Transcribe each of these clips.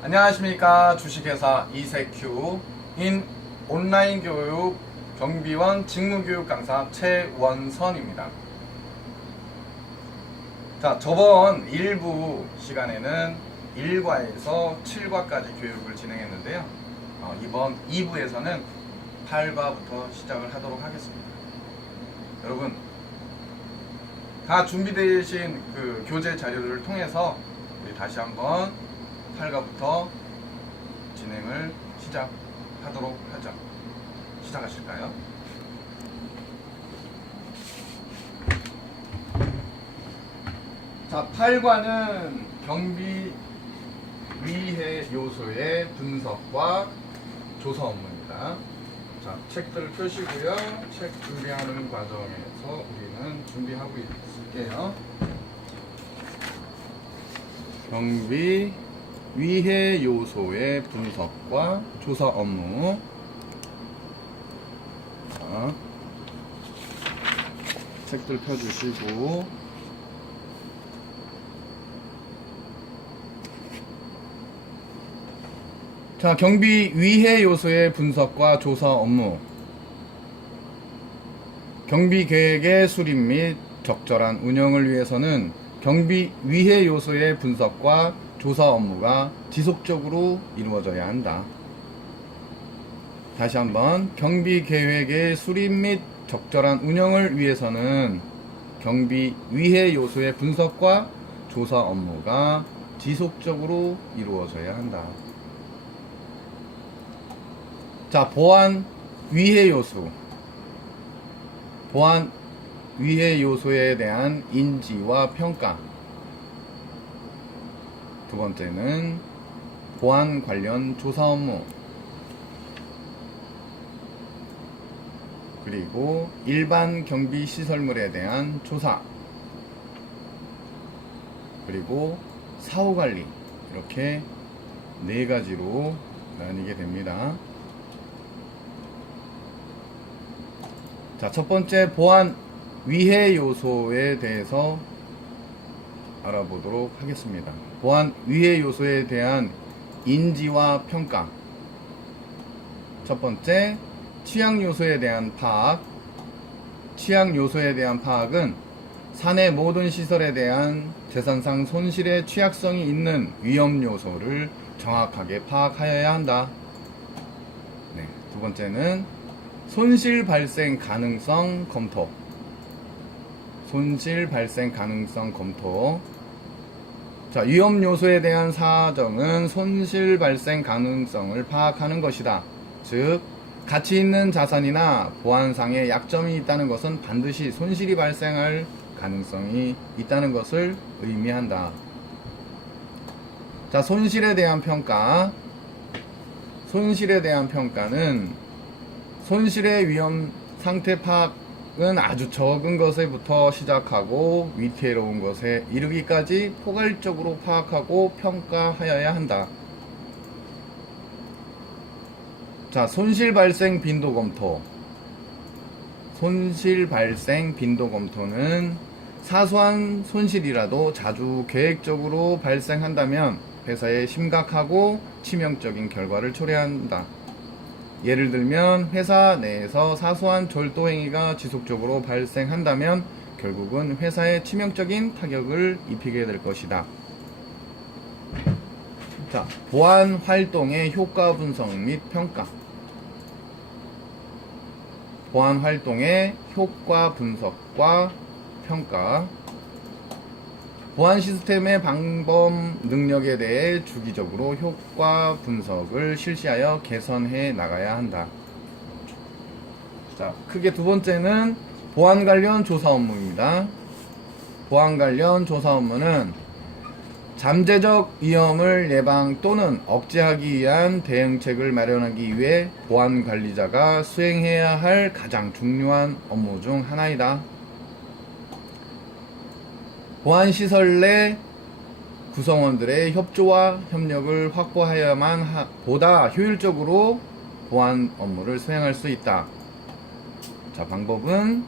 안녕하십니까. 주식회사 이세큐인 온라인 교육 경비원 직무교육 강사 최원선입니다. 자, 저번 1부 시간에는 1과에서 7과까지 교육을 진행했는데요. 이번 2부에서는 8과부터 시작을 하도록 하겠습니다. 여러분, 다 준비되신 그 교재 자료를 통해서 우리 다시 한번 8과부터 진행을 시작하도록 하죠. 시작하실까요? 자, 8과는 경비 위해 요소의 분석과 조사 업무입니다. 자, 책들 펴시고요. 책 준비하는 과정에서 우리는 준비하고 있을게요. 경비 위해 요소의 분석과 조사 업무. 자, 책들 펴주시고 자, 경비 위해 요소의 분석과 조사 업무. 경비 계획의 수립 및 적절한 운영을 위해서는 경비 위해 요소의 분석과 조사 업무가 지속적으로 이루어져야 한다. 다시 한번, 경비 계획의 수립 및 적절한 운영을 위해서는 경비 위해 요소의 분석과 조사 업무가 지속적으로 이루어져야 한다. 자, 보안 위해 요소. 보안 위해 요소에 대한 인지와 평가. 두 번째는 보안 관련 조사 업무. 그리고 일반 경비 시설물에 대한 조사. 그리고 사후 관리. 이렇게 네 가지로 나뉘게 됩니다. 자, 첫 번째 보안 위해 요소에 대해서 알아보도록 하겠습니다. 보안 위해 요소에 대한 인지와 평가. 첫 번째, 취약 요소에 대한 파악. 취약 요소에 대한 파악은 사내 모든 시설에 대한 재산상 손실의 취약성이 있는 위험 요소를 정확하게 파악하여야 한다. 네, 두 번째는 손실 발생 가능성 검토. 손실 발생 가능성 검토. 자, 위험 요소에 대한 사정은 손실 발생 가능성을 파악하는 것이다. 즉, 가치 있는 자산이나 보안상의 약점이 있다는 것은 반드시 손실이 발생할 가능성이 있다는 것을 의미한다. 자, 손실에 대한 평가. 손실에 대한 평가는 손실의 위험 상태 파악은 아주 적은 것에부터 시작하고 위태로운 것에 이르기까지 포괄적으로 파악하고 평가하여야 한다. 자, 손실 발생 빈도 검토. 손실 발생 빈도 검토는 사소한 손실이라도 자주 계획적으로 발생한다면 회사에 심각하고 치명적인 결과를 초래한다. 예를 들면 회사 내에서 사소한 절도 행위가 지속적으로 발생한다면 결국은 회사에 치명적인 타격을 입히게 될 것이다. 자, 보안 활동의 효과 분석 및 평가. 보안 활동의 효과 분석과 평가. 보안 시스템의 방범 능력에 대해 주기적으로 효과 분석을 실시하여 개선해 나가야 한다. 자, 크게 두 번째는 보안 관련 조사 업무입니다. 보안 관련 조사 업무는 잠재적 위험을 예방 또는 억제하기 위한 대응책을 마련하기 위해 보안 관리자가 수행해야 할 가장 중요한 업무 중 하나이다. 보안시설 내 구성원들의 협조와 협력을 확보하여야만 보다 효율적으로 보안 업무를 수행할 수 있다. 자, 방법은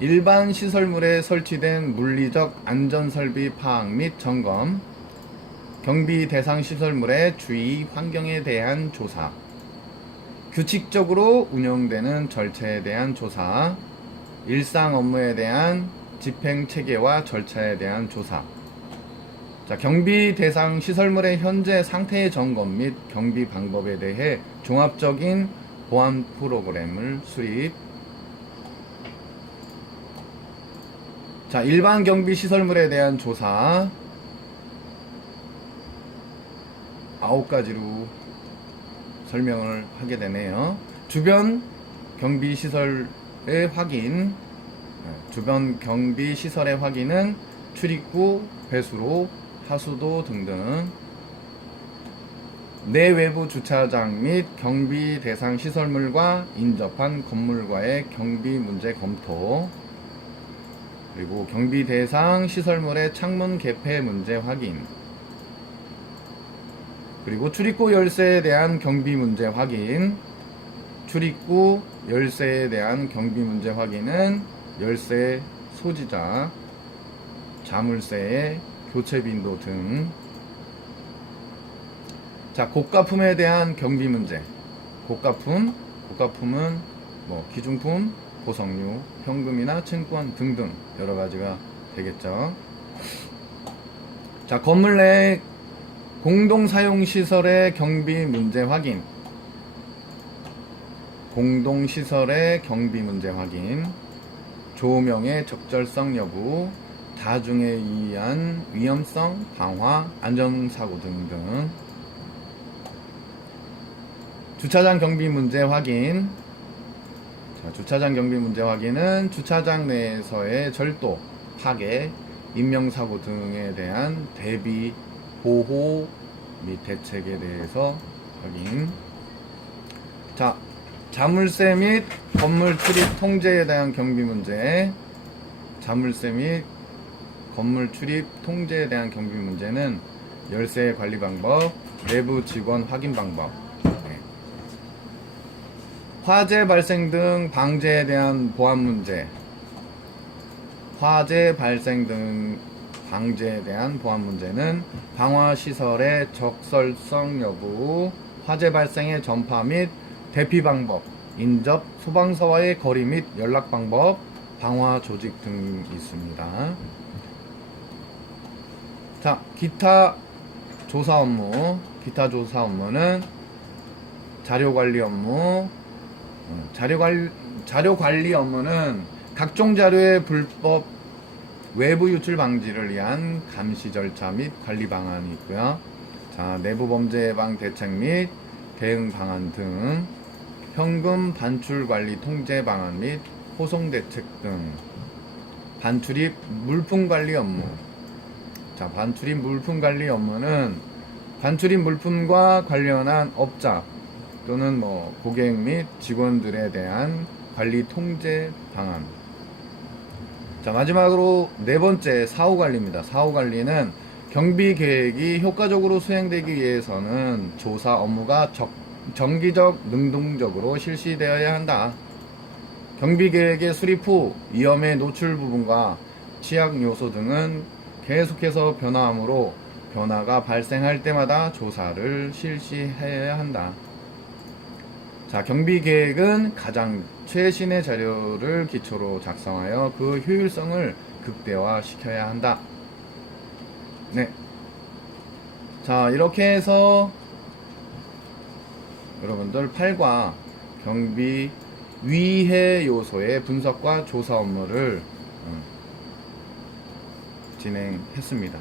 일반 시설물에 설치된 물리적 안전설비 파악 및 점검, 경비 대상 시설물의 주의 환경에 대한 조사, 규칙적으로 운영되는 절차에 대한 조사, 일상 업무에 대한 집행 체계와 절차에 대한 조사. 자, 경비 대상 시설물의 현재 상태의 점검 및 경비 방법에 대해 종합적인 보안 프로그램을 수립. 자, 일반 경비 시설물에 대한 조사 9가지로 설명을 하게 되네요. 주변 경비 시설의 확인, 주변 경비 시설의 확인은 출입구, 배수로, 하수도 등등. 내외부 주차장 및 경비 대상 시설물과 인접한 건물과의 경비 문제 검토, 그리고 경비 대상 시설물의 창문 개폐 문제 확인, 그리고 출입구 열쇠에 대한 경비 문제 확인. 출입구 열쇠에 대한 경비 문제 확인은 열쇠 소지자, 자물쇠의 교체 빈도 등. 자, 고가품에 대한 경비 문제. 고가품은 뭐 기중품, 보석류, 현금이나 증권 등등 여러 가지가 되겠죠. 자, 건물 내 공동사용시설의 경비 문제 확인. 공동시설의 경비 문제 확인. 조명의 적절성 여부, 다중에 의한 위험성, 방화, 안전사고 등등. 주차장 경비 문제 확인. 자, 주차장 경비 문제 확인은 주차장 내에서의 절도, 파괴, 인명사고 등에 대한 대비, 보호 및 대책에 대해서 확인. 자, 자물쇠 및 건물 출입 통제에 대한 경비 문제. 자물쇠 및 건물 출입 통제에 대한 경비 문제는 열쇠 관리 방법, 내부 직원 확인 방법. 화재 발생 등 방제에 대한 보안 문제. 화재 발생 등 방제에 대한 보안 문제는 방화 시설의 적설성 여부, 화재 발생의 전파 및 대피 방법, 인접 소방서와의 거리 및 연락 방법, 방화 조직 등이 있습니다. 자, 기타 조사 업무. 기타 조사 업무는 자료 관리 업무. 자료 관리 업무는 각종 자료의 불법 외부 유출 방지를 위한 감시 절차 및 관리 방안이 있고요. 자, 내부 범죄 예방 대책 및 대응 방안 등, 현금 반출 관리 통제 방안 및 호송 대책 등. 반출입 물품 관리 업무. 자, 반출입 물품 관리 업무는 반출입 물품과 관련한 업자 또는 뭐 고객 및 직원들에 대한 관리 통제 방안. 자, 마지막으로 네 번째 사후 관리입니다. 사후 관리는 경비 계획이 효과적으로 수행되기 위해서는 조사 업무가 정기적, 능동적으로 실시되어야 한다. 경비 계획의 수립 후 위험에 노출 부분과 취약 요소 등은 계속해서 변화하므로 변화가 발생할 때마다 조사를 실시해야 한다. 자, 경비 계획은 가장 최신의 자료를 기초로 작성하여 그 효율성을 극대화시켜야 한다. 네. 자, 이렇게 해서 여러분들 8과 경비 위해 요소의 분석과 조사 업무를 진행했습니다.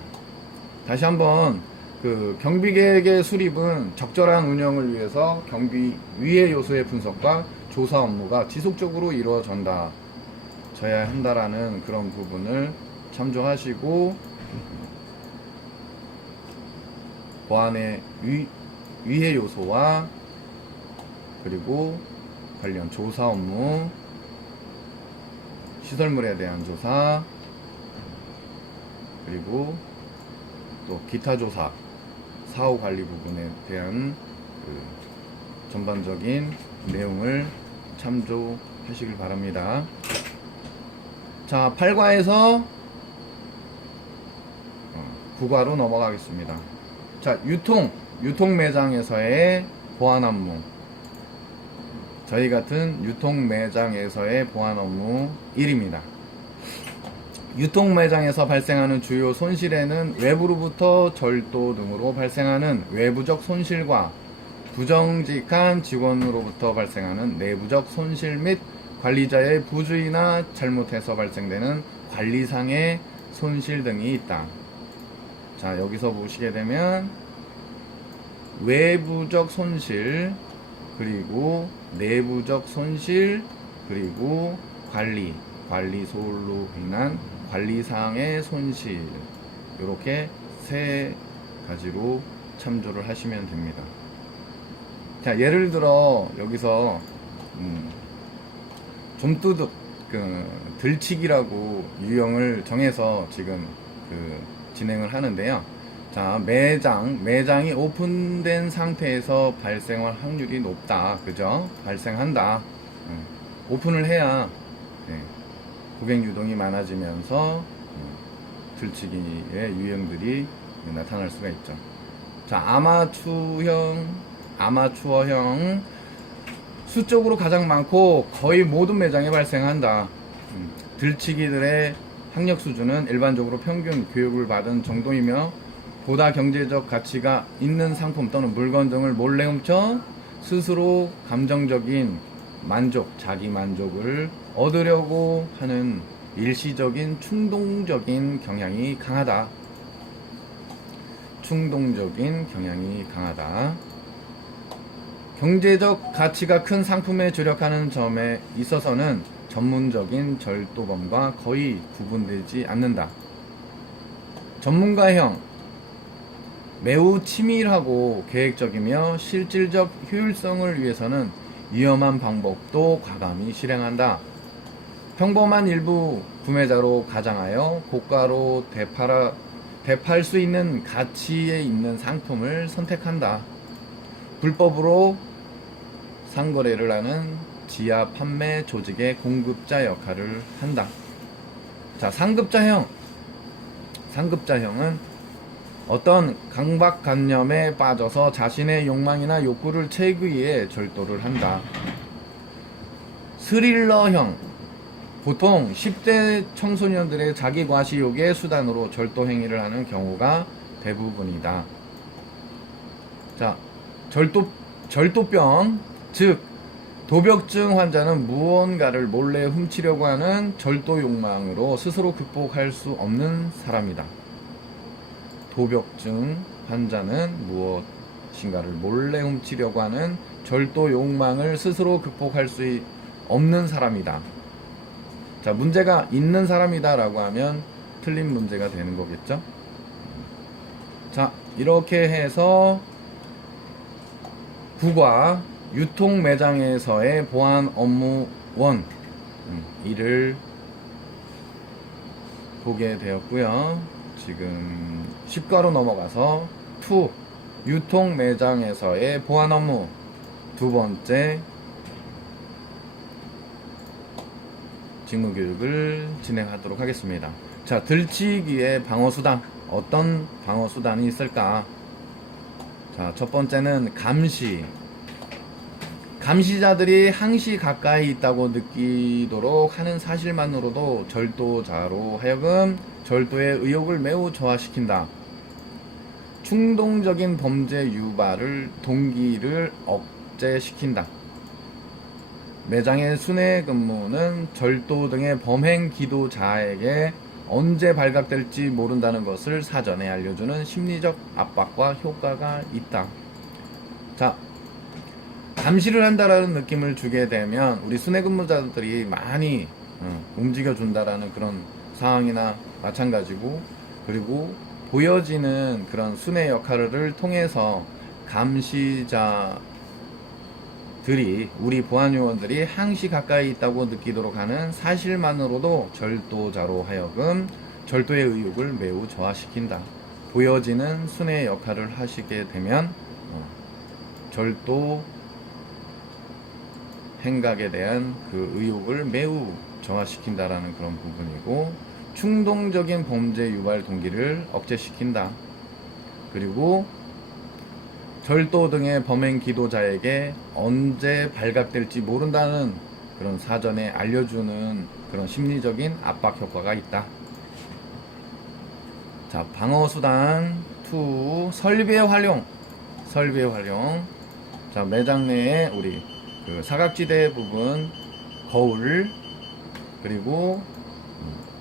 다시 한번 그 경비계획의 수립은 적절한 운영을 위해서 경비 위해 요소의 분석과 조사 업무가 지속적으로 이루어져야 한다라는 그런 부분을 참조하시고, 보안의 위해 요소와 그리고 관련 조사 업무, 시설물에 대한 조사, 그리고 또 기타 조사, 사후 관리 부분에 대한 전반적인 내용을 참조하시길 바랍니다. 자, 8과에서 9과로 넘어가겠습니다. 자, 유통 매장에서의 보안 업무. 저희 같은 유통 매장에서의 보안 업무 1입니다. 유통 매장에서 발생하는 주요 손실에는 외부로부터 절도 등으로 발생하는 외부적 손실과 부정직한 직원으로부터 발생하는 내부적 손실 및 관리자의 부주의나 잘못해서 발생되는 관리상의 손실 등이 있다. 자, 여기서 보시게 되면 외부적 손실, 그리고 내부적 손실, 그리고 관리 소홀로 인한 관리상의 손실, 이렇게 세 가지로 참조를 하시면 됩니다. 자, 예를 들어 여기서 좀도둑 들치기라고 유형을 정해서 지금 진행을 하는데요. 자, 매장이 오픈된 상태에서 발생할 확률이 높다. 그죠? 발생한다. 오픈을 해야 고객 유동이 많아지면서 들치기의 유형들이 나타날 수가 있죠. 자, 아마추어형 수적으로 가장 많고 거의 모든 매장에 발생한다. 들치기들의 학력 수준은 일반적으로 평균 교육을 받은 정도이며 보다 경제적 가치가 있는 상품 또는 물건 등을 몰래 훔쳐 스스로 감정적인 자기 만족을 얻으려고 하는 일시적인 충동적인 경향이 강하다. 경제적 가치가 큰 상품에 주력하는 점에 있어서는 전문적인 절도범과 거의 구분되지 않는다. 전문가형, 매우 치밀하고 계획적이며 실질적 효율성을 위해서는 위험한 방법도 과감히 실행한다. 평범한 일부 구매자로 가장하여 고가로 대팔 수 있는 가치에 있는 상품을 선택한다. 불법으로 상거래를 하는 지하 판매 조직의 공급자 역할을 한다. 자, 상급자형은 어떤 강박관념에 빠져서 자신의 욕망이나 욕구를 채우기 위해 절도를 한다. 스릴러형, 보통 10대 청소년들의 자기 과시욕의 수단으로 절도 행위를 하는 경우가 대부분이다. 자, 절도병, 즉 도벽증 환자는 무언가를 몰래 훔치려고 하는 절도 욕망으로 스스로 극복할 수 없는 사람이다. 도벽증 환자는 무엇인가를 몰래 훔치려고 하는 절도 욕망을 스스로 극복할 수 없는 사람이다. 자, 문제가 있는 사람이다 라고 하면 틀린 문제가 되는 거겠죠. 자, 이렇게 해서 국가 유통 매장에서의 보안 업무 1을 보게 되었고요. 지금 10과로 넘어가서 2, 유통 매장에서의 보안 업무 두 번째 직무 교육을 진행하도록 하겠습니다. 자, 들치기의 방어수단, 어떤 방어수단이 있을까? 자, 첫 번째는 감시자들이 항시 가까이 있다고 느끼도록 하는 사실만으로도 절도자로 하여금 절도의 의욕을 매우 저하시킨다. 충동적인 범죄 동기를 억제시킨다. 매장의 순회 근무는 절도 등의 범행 기도자에게 언제 발각될지 모른다는 것을 사전에 알려주는 심리적 압박과 효과가 있다. 자, 감시를 한다라는 느낌을 주게 되면 우리 순회 근무자들이 많이 움직여준다라는 그런 상황이나 마찬가지고, 그리고 보여지는 그런 순회 역할을 통해서 우리 보안요원들이 항시 가까이 있다고 느끼도록 하는 사실만으로도 절도자로 하여금 절도의 의욕을 매우 저하시킨다. 보여지는 순회 역할을 하시게 되면 절도 행각에 대한 그 의욕을 매우 저하시킨다라는 그런 부분이고, 충동적인 범죄 유발 동기를 억제시킨다. 그리고 절도 등의 범행 기도자에게 언제 발각될지 모른다는 그런 사전에 알려주는 그런 심리적인 압박 효과가 있다. 자, 방어수단 2, 설비의 활용. 설비의 활용. 자, 매장 내에 우리 그 사각지대 부분, 거울, 그리고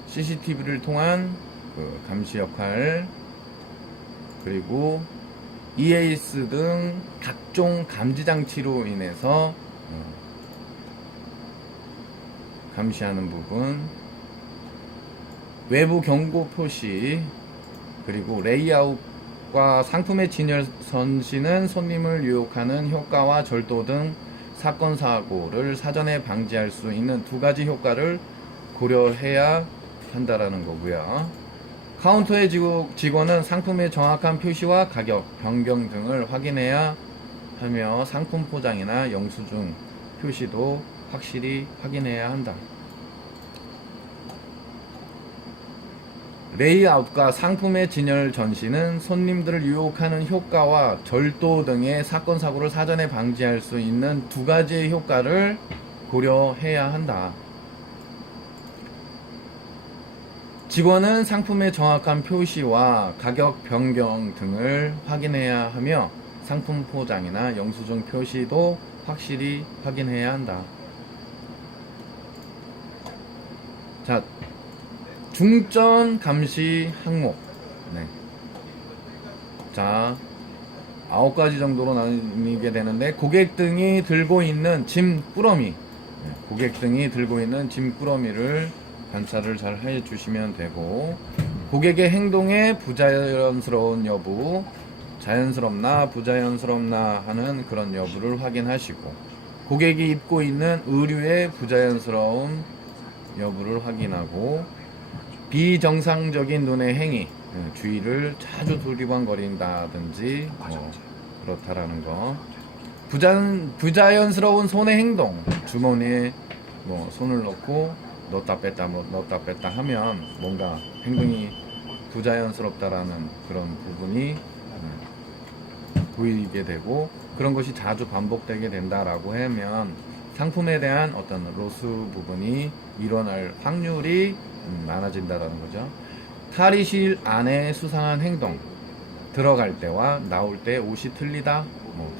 CCTV를 통한 그 감시 역할, 그리고 EAS 등 각종 감지 장치로 인해서 감시하는 부분, 외부 경고 표시, 그리고 레이아웃과 상품의 진열 선시는 손님을 유혹하는 효과와 절도 등 사건 사고를 사전에 방지할 수 있는 두 가지 효과를 고려해야 한다라는 거고요. 카운터의 직원은 상품의 정확한 표시와 가격, 변경 등을 확인해야 하며 상품 포장이나 영수증 표시도 확실히 확인해야 한다. 레이아웃과 상품의 진열 전시는 손님들을 유혹하는 효과와 절도 등의 사건 사고를 사전에 방지할 수 있는 두 가지의 효과를 고려해야 한다. 직원은 상품의 정확한 표시와 가격 변경 등을 확인해야 하며 상품 포장이나 영수증 표시도 확실히 확인해야 한다. 자, 중점 감시 항목. 네. 자, 9가지 정도로 나뉘게 되는데, 고객 등이 들고 있는 짐 꾸러미. 네, 고객 등이 들고 있는 짐 꾸러미를 관찰을 잘 해주시면 되고, 고객의 행동에 부자연스러운 여부, 자연스럽나 부자연스럽나 하는 그런 여부를 확인하시고, 고객이 입고 있는 의류의 부자연스러운 여부를 확인하고, 비정상적인 눈의 행위, 주위를 자주 두리번거린다든지 그렇다라는 거, 부자연스러운 손의 행동, 주머니에 손을 넣고 넣었다 뺐다 하면 뭔가 행동이 부자연스럽다라는 그런 부분이 보이게 되고, 그런 것이 자주 반복되게 된다라고 하면 상품에 대한 어떤 로스 부분이 일어날 확률이 많아진다라는 거죠. 탈의실 안에 수상한 행동, 들어갈 때와 나올 때 옷이 틀리다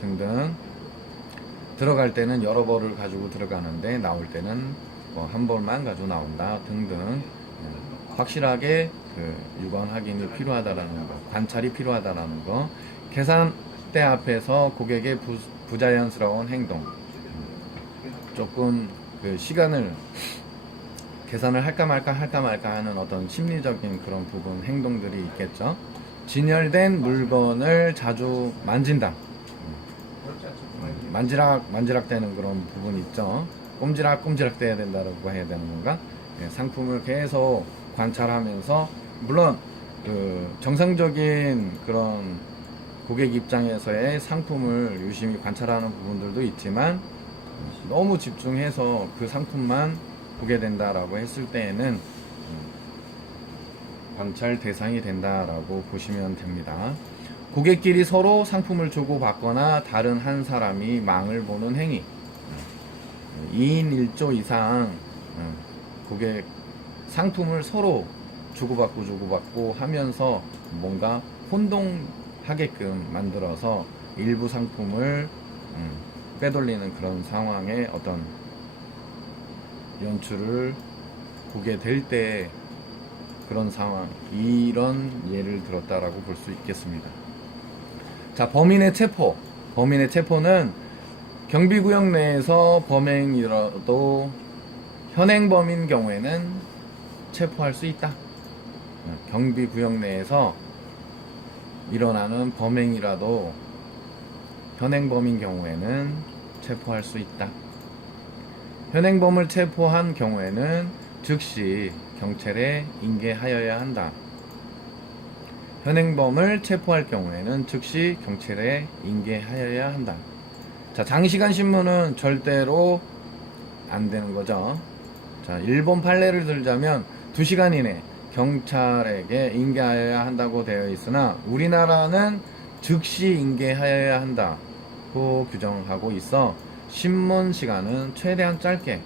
등등. 들어갈 때는 여러 벌을 가지고 들어가는데 나올 때는 한 벌만 가지고 나온다 등등. 확실하게 그 유관 확인이 필요하다라는 거, 관찰이 필요하다라는 거. 계산대 앞에서 고객의 부자연스러운 행동, 조금 그 시간을 계산을 할까 말까 하는 어떤 심리적인 그런 부분, 행동들이 있겠죠. 진열된 물건을 자주 만진다. 만지락 되는 그런 부분이 있죠. 꼼지락 돼야 된다고 해야 되는 건가? 상품을 계속 관찰하면서, 물론 그 정상적인 그런 고객 입장에서의 상품을 유심히 관찰하는 부분들도 있지만, 너무 집중해서 그 상품만 보게 된다라고 했을 때에는 관찰 대상이 된다라고 보시면 됩니다. 고객끼리 서로 상품을 주고받거나 다른 한 사람이 망을 보는 행위, 2인 1조 이상 고객 상품을 서로 주고받고 하면서 뭔가 혼동하게끔 만들어서 일부 상품을 빼돌리는 그런 상황의 어떤 연출을 보게 될 때, 그런 상황, 이런 예를 들었다라고 볼 수 있겠습니다. 자, 범인의 체포. 범인의 체포는 경비구역 내에서 범행이라도 현행범인 경우에는 체포할 수 있다. 경비구역 내에서 일어나는 범행이라도 현행범인 경우에는 체포할 수 있다. 현행범을 체포한 경우에는 즉시 경찰에 인계하여야 한다. 현행범을 체포할 경우에는 즉시 경찰에 인계하여야 한다. 자, 장시간 신문은 절대로 안 되는 거죠. 자, 일본 판례를 들자면 2시간 이내 경찰에게 인계하여야 한다고 되어 있으나, 우리나라는 즉시 인계하여야 한다고 규정하고 있어 신문 시간은 최대한 짧게,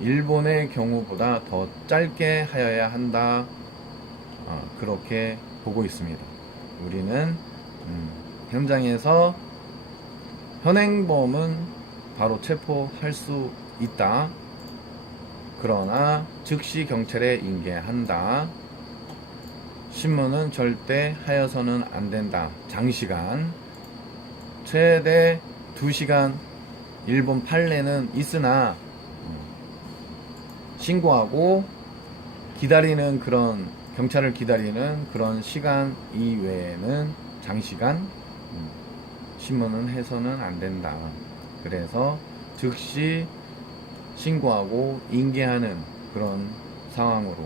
일본의 경우보다 더 짧게 하여야 한다, 그렇게 보고 있습니다. 우리는 현장에서 현행범은 바로 체포할 수 있다. 그러나 즉시 경찰에 인계한다. 신문은 절대 하여서는 안 된다. 장시간, 최대 2시간 일본 판례는 있으나 신고하고 기다리는 그런 경찰을 기다리는 그런 시간 이외에는 장시간 신문은 해서는 안 된다. 그래서 즉시 신고하고 인계하는 그런 상황으로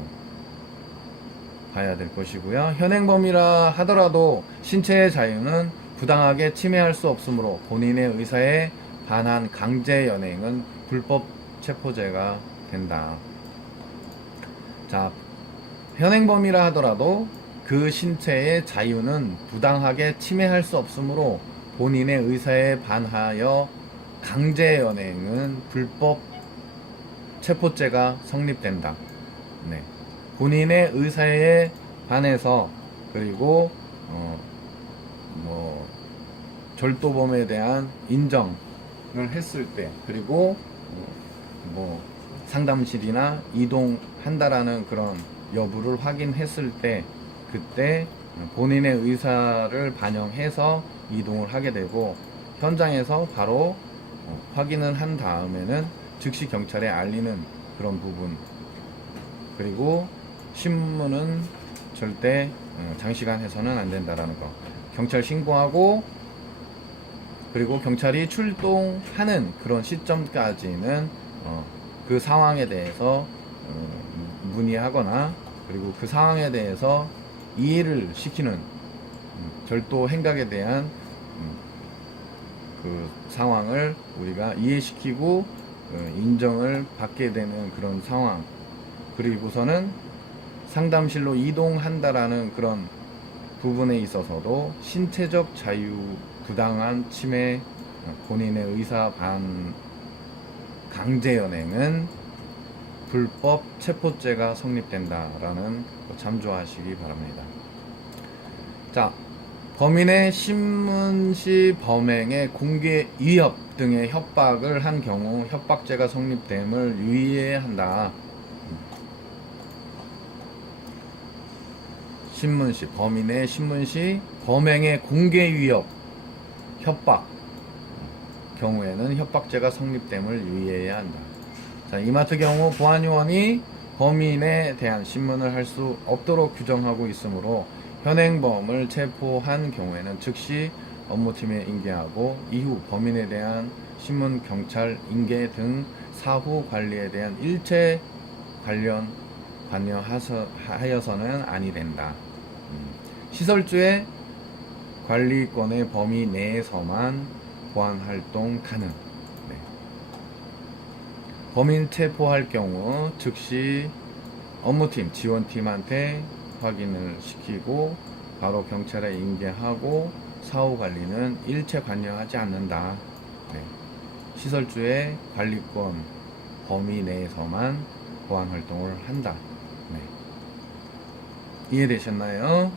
봐야 될 것이고요. 현행범이라 하더라도 신체의 자유는 부당하게 침해할 수 없으므로 본인의 의사에 반한 강제 연행은 불법 체포죄가 된다. 자, 현행범이라 하더라도 그 신체의 자유는 부당하게 침해할 수 없으므로 본인의 의사에 반하여 강제 연행은 불법 체포죄가 성립된다. 네. 본인의 의사에 반해서 그리고 절도범에 대한 인정을 했을 때 그리고 상담실이나 이동한다라는 그런 여부를 확인했을 때 그때 본인의 의사를 반영해서 이동을 하게 되고 현장에서 바로 확인을 한 다음에는 즉시 경찰에 알리는 그런 부분, 그리고 신문은 절대 장시간 해서는 안 된다라는 거, 경찰 신고하고 그리고 경찰이 출동하는 그런 시점까지는 그 상황에 대해서 문의하거나 그리고 그 상황에 대해서 이해를 시키는 절도 행각에 대한 그 상황을 우리가 이해시키고 인정을 받게 되는 그런 상황, 그리고서는 상담실로 이동한다라는 그런 부분에 있어서도 신체적 자유 부당한 침해, 본인의 의사 반 강제 연행은 불법 체포죄가 성립된다라는 거 참조하시기 바랍니다. 자, 범인의 신문시 범행에 공개 위협 등의 협박을 한 경우 협박죄가 성립됨을 유의해야 한다. 신문시, 범인의 신문시 범행의 공개 위협, 협박 경우에는 협박죄가 성립됨을 유의해야 한다. 자, 이마트 경우 보안요원이 범인에 대한 신문을 할 수 없도록 규정하고 있으므로 현행범을 체포한 경우에는 즉시 업무팀에 인계하고 이후 범인에 대한 신문, 경찰 인계 등 사후 관리에 대한 일체 관여하여서는 아니 된다. 시설주의 관리권의 범위 내에서만 보안활동 가능. 네. 범인 체포할 경우 즉시 업무팀, 지원팀한테 확인을 시키고 바로 경찰에 인계하고 사후 관리는 일체 관여하지 않는다. 네. 시설주의 관리권 범위 내에서만 보안 활동을 한다. 네. 이해되셨나요?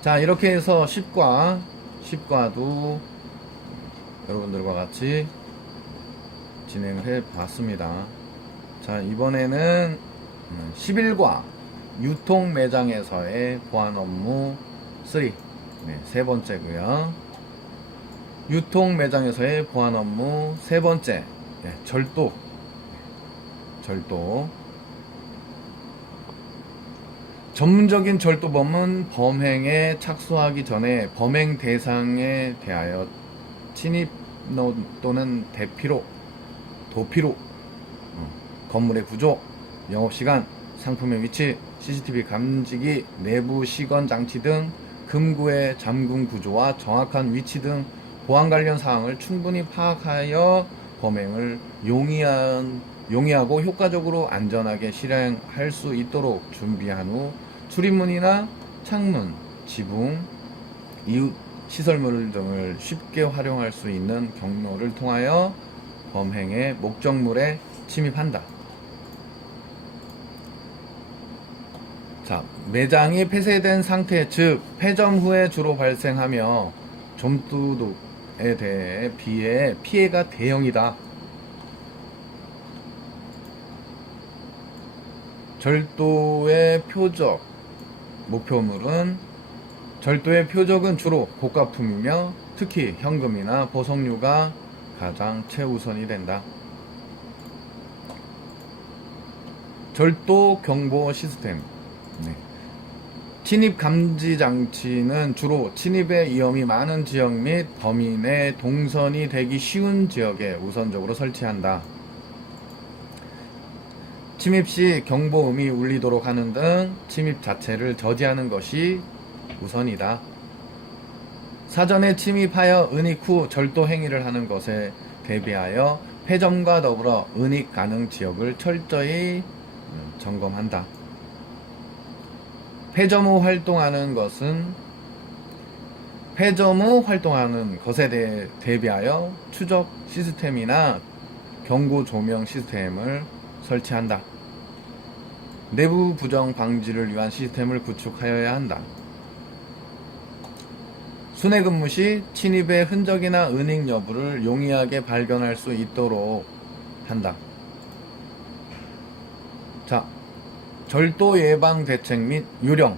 자, 이렇게 해서 10과도 여러분들과 같이 진행을 해 봤습니다. 자, 이번에는 11과 유통 매장에서의 보안 업무 3, 네, 세 번째고요. 유통 매장에서의 보안 업무 세 번째, 네, 절도. 전문적인 절도범은 범행에 착수하기 전에 범행 대상에 대하여 침입 또는 도피로, 건물의 구조, 영업시간, 상품의 위치, CCTV 감지기, 내부 시건 장치 등 금고의 잠금 구조와 정확한 위치 등 보안 관련 사항을 충분히 파악하여 범행을 용이하고 효과적으로 안전하게 실행할 수 있도록 준비한 후 출입문이나 창문, 지붕, 이웃 시설물 등을 쉽게 활용할 수 있는 경로를 통하여 범행의 목적물에 침입한다. 자, 매장이 폐쇄된 상태, 즉 폐점 후에 주로 발생하며 좀도둑에 대해 비해 피해가 대형이다. 절도의 표적, 절도의 표적은 주로 고가품이며 특히 현금이나 보석류가 가장 최우선이 된다. 절도 경보 시스템. 침입 감지 장치는 주로 침입의 위험이 많은 지역 및 범인의 동선이 되기 쉬운 지역에 우선적으로 설치한다. 침입 시 경보음이 울리도록 하는 등 침입 자체를 저지하는 것이 우선이다. 사전에 침입하여 은닉 후 절도 행위를 하는 것에 대비하여 폐점과 더불어 은닉 가능 지역을 철저히 점검한다. 폐점 후 활동하는 것에 대비하여 추적 시스템이나 경고 조명 시스템을 설치한다. 내부 부정 방지를 위한 시스템을 구축하여야 한다. 순회 근무 시 침입의 흔적이나 은닉 여부를 용이하게 발견할 수 있도록 한다. 자, 절도 예방 대책 및 요령.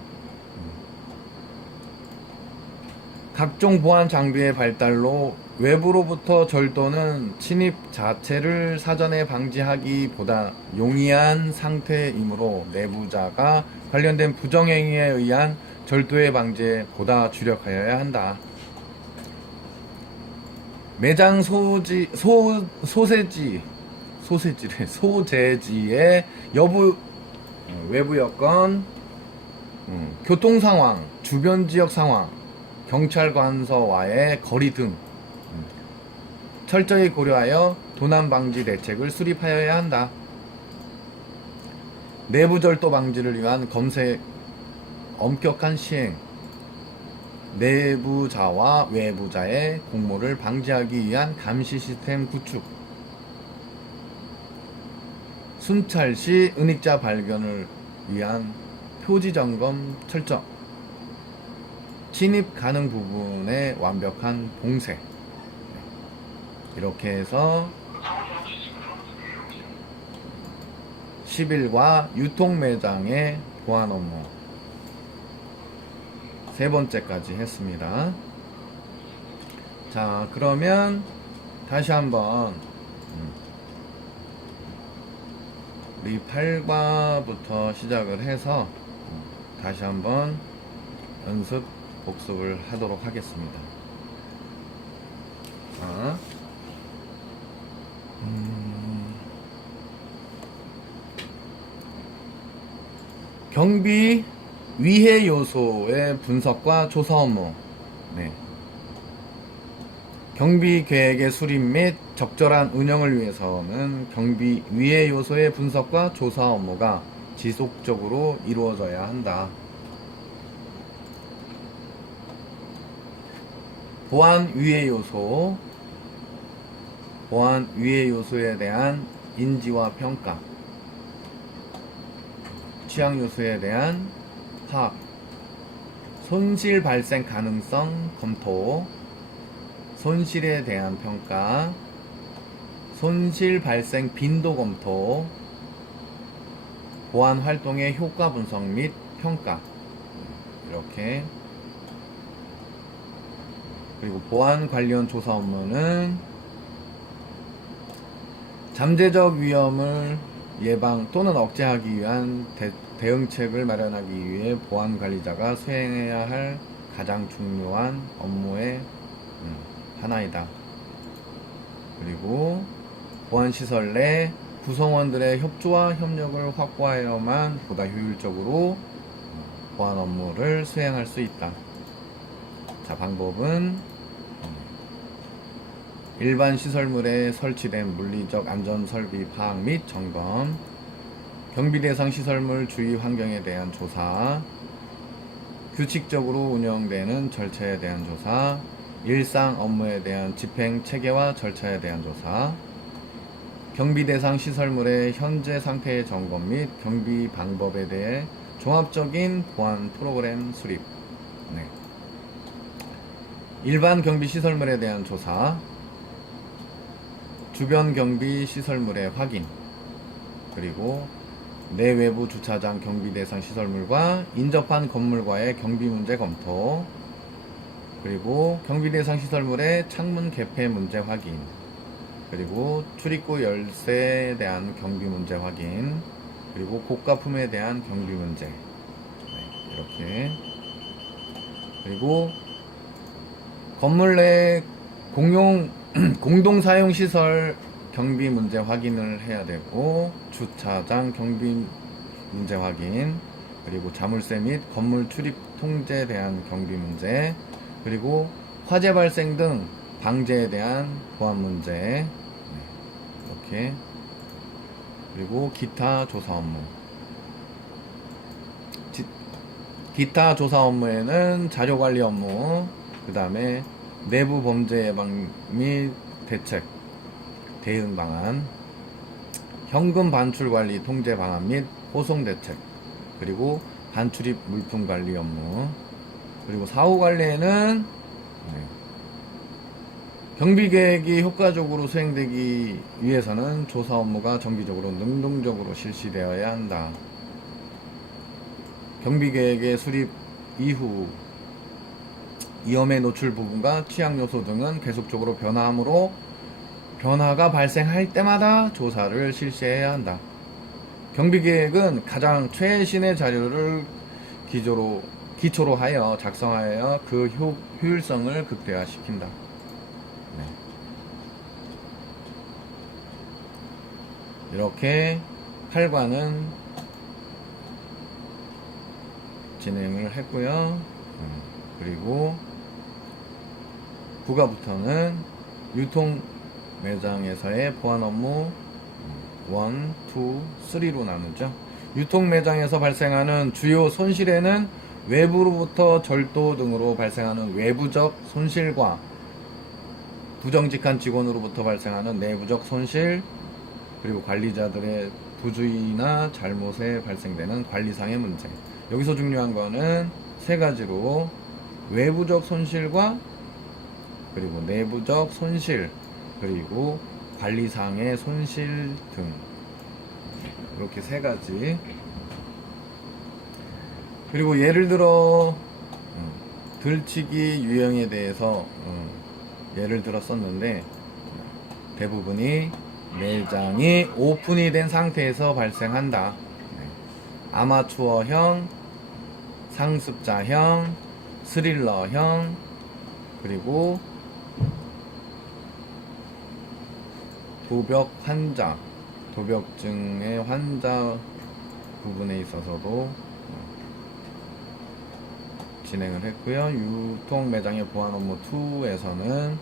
각종 보안 장비의 발달로 외부로부터 절도는 침입 자체를 사전에 방지하기보다 용이한 상태이므로 내부자가 관련된 부정행위에 의한 절도의 방지에 보다 주력하여야 한다. 매장 소재지의 여부, 외부 여건, 교통 상황, 주변 지역 상황, 경찰 관서와의 거리 등 철저히 고려하여 도난 방지 대책을 수립하여야 한다. 내부 절도 방지를 위한 검색 엄격한 시행, 내부자와 외부자의 공모를 방지하기 위한 감시 시스템 구축, 순찰 시 은닉자 발견을 위한 표지 점검 설정, 침입 가능 부분의 완벽한 봉쇄. 이렇게 해서 10일과 유통매장의 보안 업무 세 번째까지 했습니다. 자, 그러면 다시 한번 우리 8과부터 시작을 해서 다시 한번 연습 복습을 하도록 하겠습니다. 자, 경비 위해 요소의 분석과 조사 업무. 경비 계획의 수립 및 적절한 운영을 위해서는 경비 위해 요소의 분석과 조사 업무가 지속적으로 이루어져야 한다. 보안 위해 요소에 대한 인지와 평가, 취약 요소에 대한 파악, 손실 발생 가능성 검토, 손실에 대한 평가, 손실 발생 빈도 검토, 보안 활동의 효과 분석 및 평가. 이렇게. 그리고 보안 관련 조사 업무는 잠재적 위험을 예방 또는 억제하기 위한 대응책을 마련하기 위해 보안 관리자가 수행해야 할 가장 중요한 업무의 하나이다. 그리고 보안시설 내 구성원들의 협조와 협력을 확보하여만 보다 효율적으로 보안 업무를 수행할 수 있다. 자, 방법은 일반 시설물에 설치된 물리적 안전 설비 파악 및 점검, 경비 대상 시설물 주위 환경에 대한 조사, 규칙적으로 운영되는 절차에 대한 조사, 일상 업무에 대한 집행 체계와 절차에 대한 조사, 경비 대상 시설물의 현재 상태의 점검 및 경비 방법에 대해 종합적인 보안 프로그램 수립. 네. 일반 경비 시설물에 대한 조사, 주변 경비 시설물의 확인, 그리고 내외부 주차장 경비 대상 시설물과 인접한 건물과의 경비 문제 검토, 그리고 경비 대상 시설물의 창문 개폐 문제 확인, 그리고 출입구 열쇠에 대한 경비 문제 확인, 그리고 고가품에 대한 경비 문제. 네, 이렇게. 그리고 건물 내 공동 사용 시설 경비 문제 확인을 해야 되고, 주차장 경비 문제 확인, 그리고 자물쇠 및 건물 출입 통제에 대한 경비 문제, 그리고 화재 발생 등 방제에 대한 보안 문제. 네, 이렇게. 그리고 기타 조사 업무. 기타 조사 업무에는 자료 관리 업무, 그 다음에 내부 범죄 예방 및 대책, 대응 방안, 현금 반출 관리 통제 방안 및 호송 대책, 그리고 반출입 물품 관리 업무, 그리고 사후 관리에는 경비 계획이 효과적으로 수행되기 위해서는 조사 업무가 정기적으로 능동적으로 실시되어야 한다. 경비 계획의 수립 이후 위험에 노출 부분과 취약 요소 등은 계속적으로 변화하므로 변화가 발생할 때마다 조사를 실시해야 한다. 경비 계획은 가장 최신의 자료를 기초로 하여 작성하여 그 효율성을 극대화시킨다. 네. 이렇게 8관은 진행을 했고요. 그리고 9가부터는 유통 매장에서의 보안 업무 1, 2, 3로 나누죠. 유통 매장에서 발생하는 주요 손실에는 외부로부터 절도 등으로 발생하는 외부적 손실과 부정직한 직원으로부터 발생하는 내부적 손실, 그리고 관리자들의 부주의나 잘못에 발생되는 관리상의 문제. 여기서 중요한 거는 세 가지로 외부적 손실과 그리고 내부적 손실, 그리고 관리상의 손실 등, 이렇게 세 가지. 그리고 예를 들어 들치기 유형에 대해서 예를 들었었는데, 대부분이 매장이 오픈이 된 상태에서 발생한다. 아마추어형, 상습자형, 스릴러형, 그리고 도벽 환자, 도벽증의 환자 부분에 있어서도 진행을 했고요. 유통 매장의 보안 업무 2에서는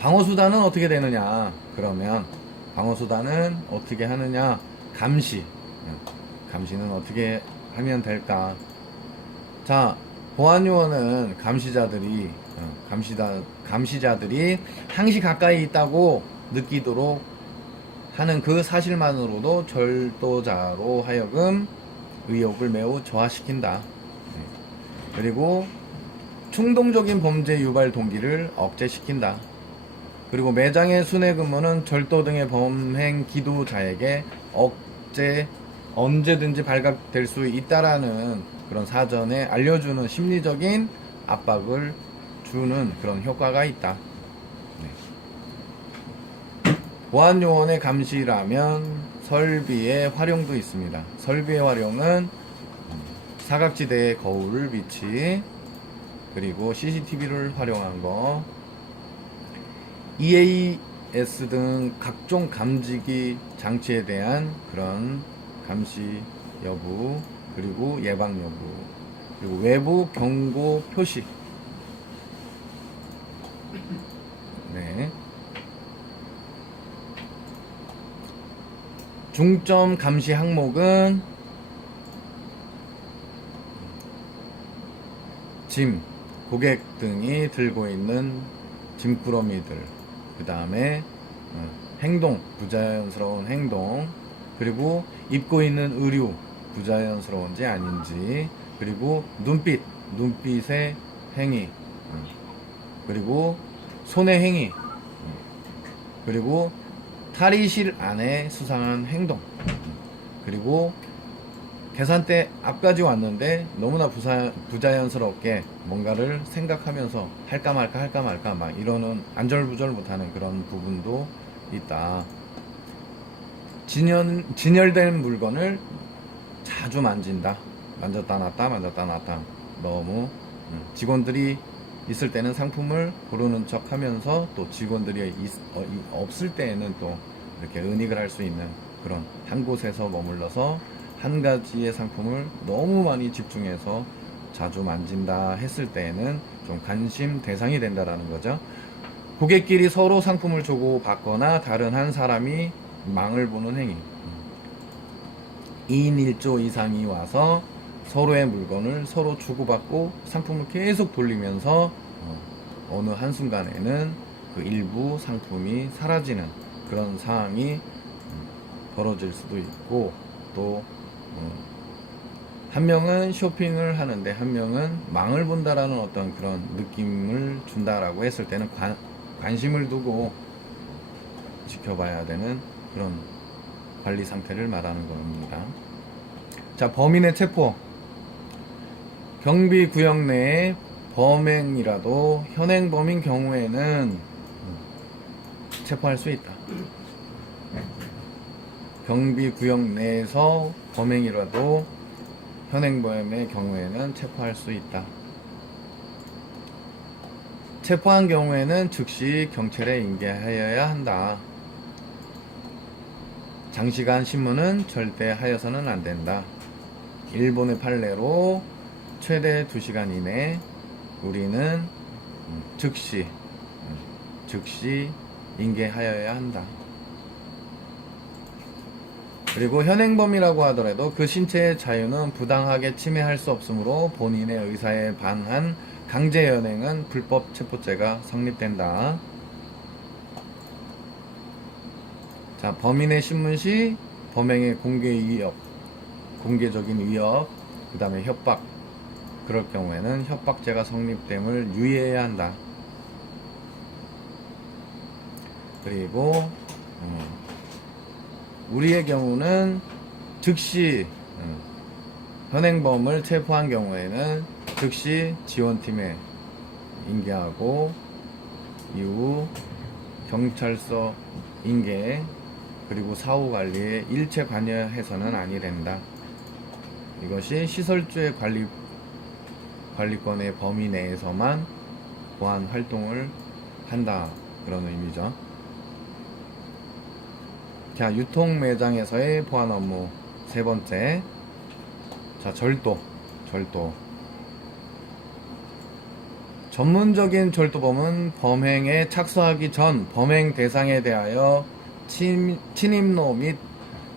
방어수단은 어떻게 되느냐. 그러면 방어수단은 어떻게 하느냐. 감시는 어떻게 하면 될까. 자, 보안요원은 감시자들이 항시 가까이 있다고 느끼도록 하는 그 사실만으로도 절도자로 하여금 의욕을 매우 저하시킨다. 그리고 충동적인 범죄 유발 동기를 억제시킨다. 그리고 매장의 순회 근무는 절도 등의 범행 기도자에게 언제든지 발각될 수 있다라는 그런 사전에 알려주는 심리적인 압박을 주는 그런 효과가 있다. 보안요원의 감시라면 설비의 활용도 있습니다. 설비의 활용은 사각지대의 거울 위치, 그리고 CCTV를 활용한 거, EAS 등 각종 감지기 장치에 대한 그런 감시 여부, 그리고 예방 여부, 그리고 외부 경고 표시. 네. 중점 감시 항목은 짐, 고객 등이 들고 있는 짐꾸러미들, 그 다음에 행동, 부자연스러운 행동, 그리고 입고 있는 의류, 부자연스러운지 아닌지, 그리고 눈빛, 눈빛의 행위, 그리고 손의 행위, 그리고 탈의실 안에 수상한 행동, 그리고 계산대 앞까지 왔는데 너무나 부자연스럽게 뭔가를 생각하면서 할까 말까 막 이러는 안절부절 못하는 그런 부분도 있다. 진열된 물건을 자주 만진다. 만졌다 놨다 너무 직원들이 있을 때는 상품을 고르는 척 하면서 또 직원들이 없을 때에는 또 이렇게 은닉을 할 수 있는 그런 한 곳에서 머물러서 한 가지의 상품을 너무 많이 집중해서 자주 만진다 했을 때에는 좀 관심 대상이 된다라는 거죠. 고객끼리 서로 상품을 주고 받거나 다른 한 사람이 망을 보는 행위. 2인 1조 이상이 와서 서로의 물건을 서로 주고받고 상품을 계속 돌리면서 어느 한순간에는 그 일부 상품이 사라지는 그런 상황이 벌어질 수도 있고, 또 한 명은 쇼핑을 하는데 한 명은 망을 본다라는 어떤 그런 느낌을 준다라고 했을 때는 관심을 두고 지켜봐야 되는 그런 관리 상태를 말하는 겁니다. 자, 범인의 체포. 경비구역 내에 범행이라도 현행범인 경우에는 체포할 수 있다. 경비구역 내에서 범행이라도 현행범의 경우에는 체포할 수 있다. 체포한 경우에는 즉시 경찰에 인계하여야 한다. 장시간 신문은 절대 하여서는 안 된다. 일본의 판례로 최대 2시간 이내 우리는 즉시 인계하여야 한다. 그리고 현행범이라고 하더라도 그 신체의 자유는 부당하게 침해할 수 없으므로 본인의 의사에 반한 강제 연행은 불법 체포죄가 성립된다. 자, 범인의 신문 시 범행의 공개적인 위협, 그 다음에 협박, 그럴 경우에는 협박죄가 성립됨을 유의해야 한다. 그리고 우리의 경우는 즉시 현행범을 체포한 경우에는 즉시 지원팀에 인계하고 이후 경찰서 인계, 그리고 사후관리에 일체 관여해서는 아니 된다. 이것이 시설주의 관리권의 범위 내에서만 보안 활동을 한다, 그런 의미죠. 자, 유통 매장에서의 보안 업무 세 번째. 자, 절도. 전문적인 절도범은 범행에 착수하기 전 범행 대상에 대하여 침입로 및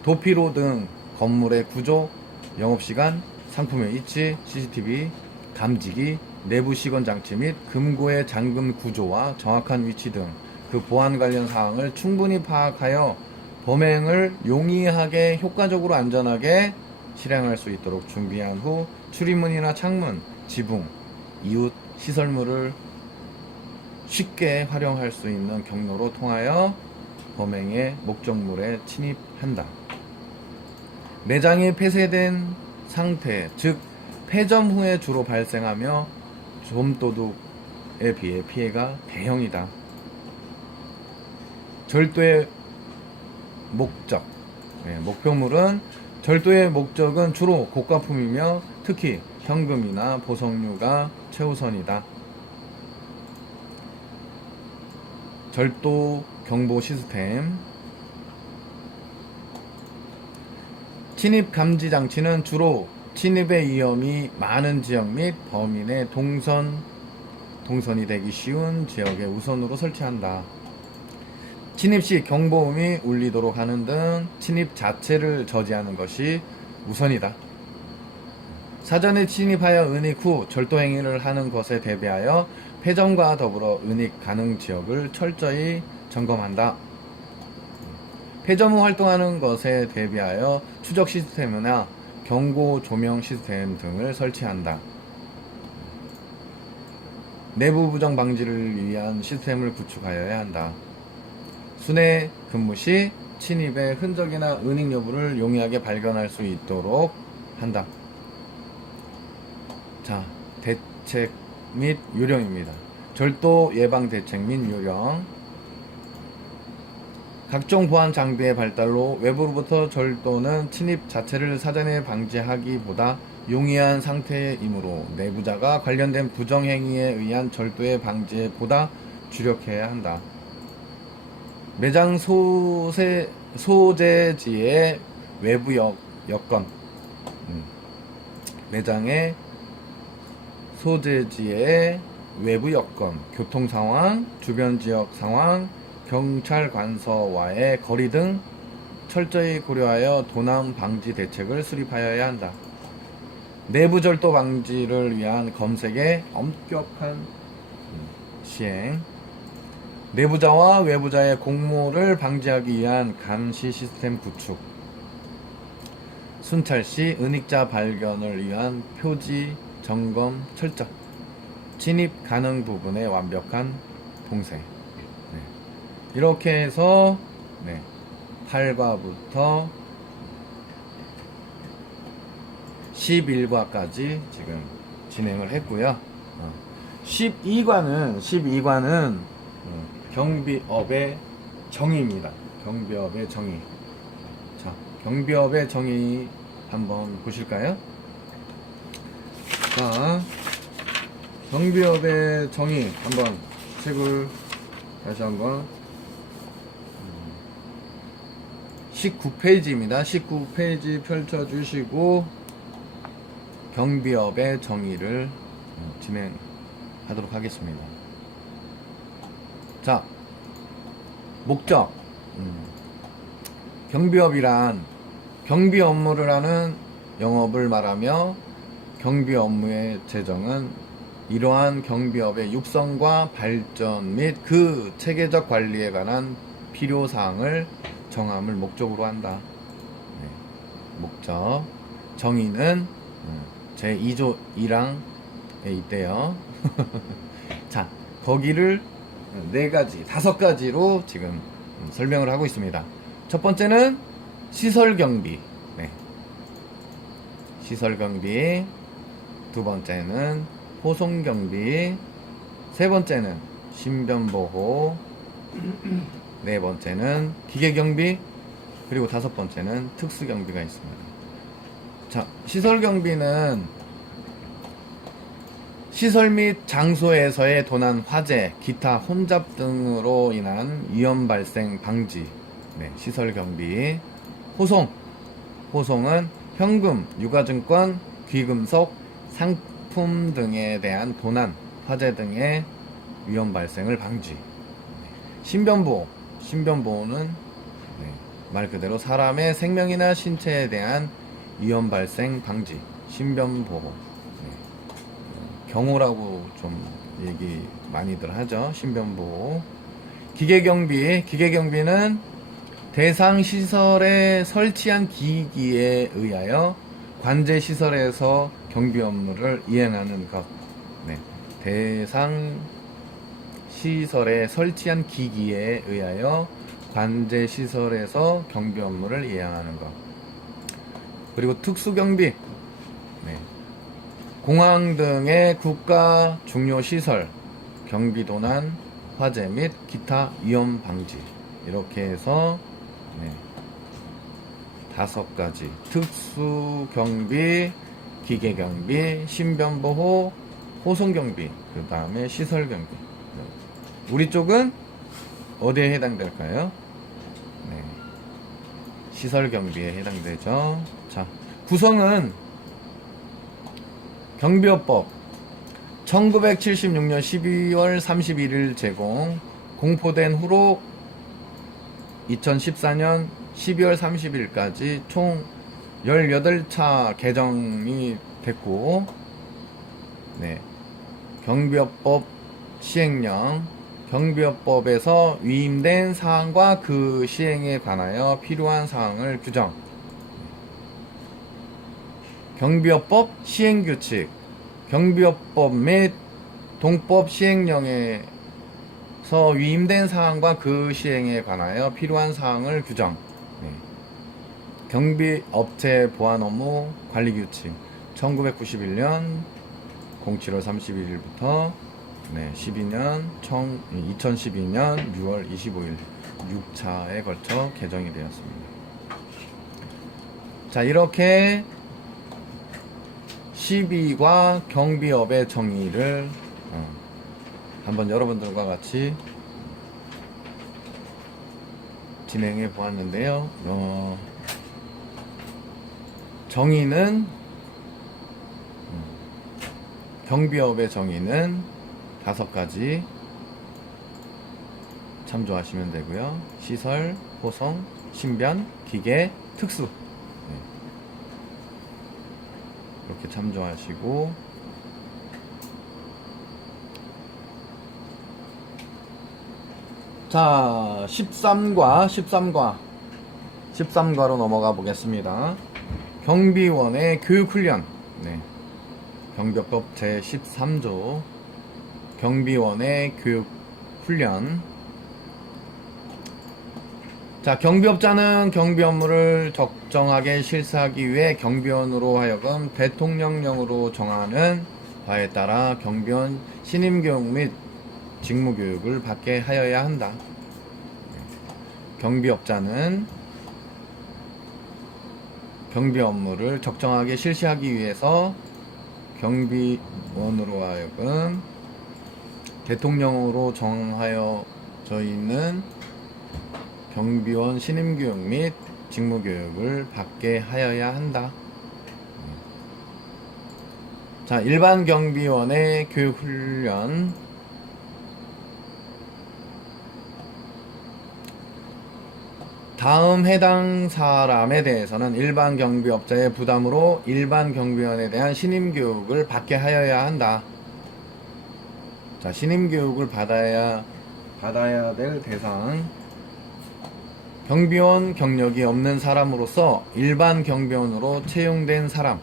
도피로 등 건물의 구조, 영업시간, 상품의 위치, CCTV, 감지기, 내부 시건 장치 및 금고의 잠금 구조와 정확한 위치 등 그 보안 관련 사항을 충분히 파악하여 범행을 용이하게 효과적으로 안전하게 실행할 수 있도록 준비한 후 출입문이나 창문, 지붕, 이웃, 시설물을 쉽게 활용할 수 있는 경로로 통하여 범행의 목적물에 침입한다. 매장이 폐쇄된 상태, 즉 폐점 후에 주로 발생하며 좀도둑에 비해 피해가 대형이다. 절도의 목적, 목표물은 절도의 목적은 주로 고가품이며 특히 현금이나 보석류가 최우선이다. 절도 경보 시스템. 침입 감지 장치는 주로 침입의 위험이 많은 지역 및 범인의 동선이 되기 쉬운 지역에 우선으로 설치한다. 침입 시 경보음이 울리도록 하는 등 침입 자체를 저지하는 것이 우선이다. 사전에 침입하여 은닉 후 절도 행위를 하는 것에 대비하여 폐점과 더불어 은닉 가능 지역을 철저히 점검한다. 폐점 후 활동하는 것에 대비하여 추적 시스템이나 경고 조명 시스템 등을 설치한다. 내부 부정 방지를 위한 시스템을 구축하여야 한다. 순회 근무 시 침입의 흔적이나 은닉 여부를 용이하게 발견할 수 있도록 한다. 자, 대책 및 요령입니다. 절도 예방 대책 및 요령. 각종 보안 장비의 발달로 외부로부터 절도는 침입 자체를 사전에 방지하기보다 용이한 상태이므로 내부자가 관련된 부정행위에 의한 절도의 방지에 보다 주력해야 한다. 매장 소재지의 외부 여건, 매장의 소재지의 외부 여건, 교통 상황, 주변 지역 상황, 경찰 관서와의 거리 등 철저히 고려하여 도난 방지 대책을 수립하여야 한다. 내부 절도 방지를 위한 검색의 엄격한 시행, 내부자와 외부자의 공모를 방지하기 위한 감시 시스템 구축, 순찰 시 은닉자 발견을 위한 표지 점검 철저, 진입 가능 부분의 완벽한 봉쇄. 네. 이렇게 해서 8과부터 11과까지 지금 진행을 했고요. 12과는 경비업의 정의입니다. 경비업의 정의. 자, 경비업의 정의 한번 보실까요? 자, 경비업의 정의 한번 책을 다시 한번 19페이지입니다. 19페이지 펼쳐주시고 경비업의 정의를 진행하도록 하겠습니다. 자, 목적. 경비업이란 경비 업무를 하는 영업을 말하며 경비 업무의 재정은 이러한 경비업의 육성과 발전 및 그 체계적 관리에 관한 필요사항을 정함을 목적으로 한다. 네. 목적. 정의는 제2조 1항에 있대요. 자, 거기를 4가지, 5가지로 지금 설명을 하고 있습니다. 첫 번째는 시설경비. 네. 시설경비. 두 번째는 호송경비. 세 번째는 신변보호. 네 번째는 기계경비. 그리고 5번째는 특수경비가 있습니다. 자, 시설경비는 시설 및 장소에서의 도난, 화재, 기타 혼잡 등으로 인한 위험 발생 방지. 네, 시설경비. 호송은 현금, 유가증권, 귀금속, 상품 등에 대한 도난, 화재 등의 위험 발생을 방지. 신변보호는 말 그대로 사람의 생명이나 신체에 대한 위험 발생 방지, 신변보호. 경호라고 좀 얘기 많이들 하죠. 신변보호. 기계경비는 대상 시설에 설치한 기기에 의하여 관제 시설에서 경비 업무를 이행하는 것. 네. 대상 시설에 설치한 기기에 의하여 관제 시설에서 경비 업무를 이행하는 것. 그리고 특수경비. 네. 공항 등의 국가 중요 시설, 경비 도난, 화재 및 기타 위험 방지. 이렇게 해서 5가지. 특수경비, 기계경비, 신변보호, 호송경비, 그 다음에 시설경비. 우리 쪽은 어디에 해당될까요? 네. 시설경비에 해당되죠. 자, 구성은 경비업법 1976년 12월 31일 제공, 공포된 후로 2014년 12월 30일까지 총 18차 개정이 됐고, 네. 경비업법 시행령, 경비업법에서 위임된 사항과 그 시행에 관하여 필요한 사항을 규정. 경비업법 시행규칙, 경비업법 및 동법 시행령에서 위임된 사항과 그 시행에 관하여 필요한 사항을 규정. 네. 경비업체 보안 업무 관리규칙 1991년 07월 31일부터 2012년 6월 25일 6차에 걸쳐 개정이 되었습니다. 자, 이렇게 12과 경비업의 정의를 한번 여러분들과 같이 진행해 보았는데요. 정의는 경비업의 정의는 5가지 참조하시면 되고요. 시설, 호송, 신변, 기계, 특수 이렇게 참조하시고, 자 13과로 넘어가 보겠습니다. 경비원의 교육훈련. 네. 경비업법 제13조 경비원의 교육훈련. 자, 경비업자는 경비 업무를 적정하게 실시하기 위해 경비원으로 하여금 대통령령으로 정하는 바에 따라 경비원 신임교육 및 직무교육을 받게 하여야 한다. 경비업자는 경비 업무를 적정하게 실시하기 위해서 경비원으로 하여금 대통령으로 정하여져 있는 경비원 신임교육 및 직무교육을 받게 하여야 한다. 자, 일반 경비원의 교육훈련. 다음 해당 사람에 대해서는 일반 경비업자의 부담으로 일반 경비원에 대한 신임교육을 받게 하여야 한다. 자, 신임교육을 받아야 될 대상. 경비원 경력이 없는 사람으로서 일반 경비원으로 채용된 사람.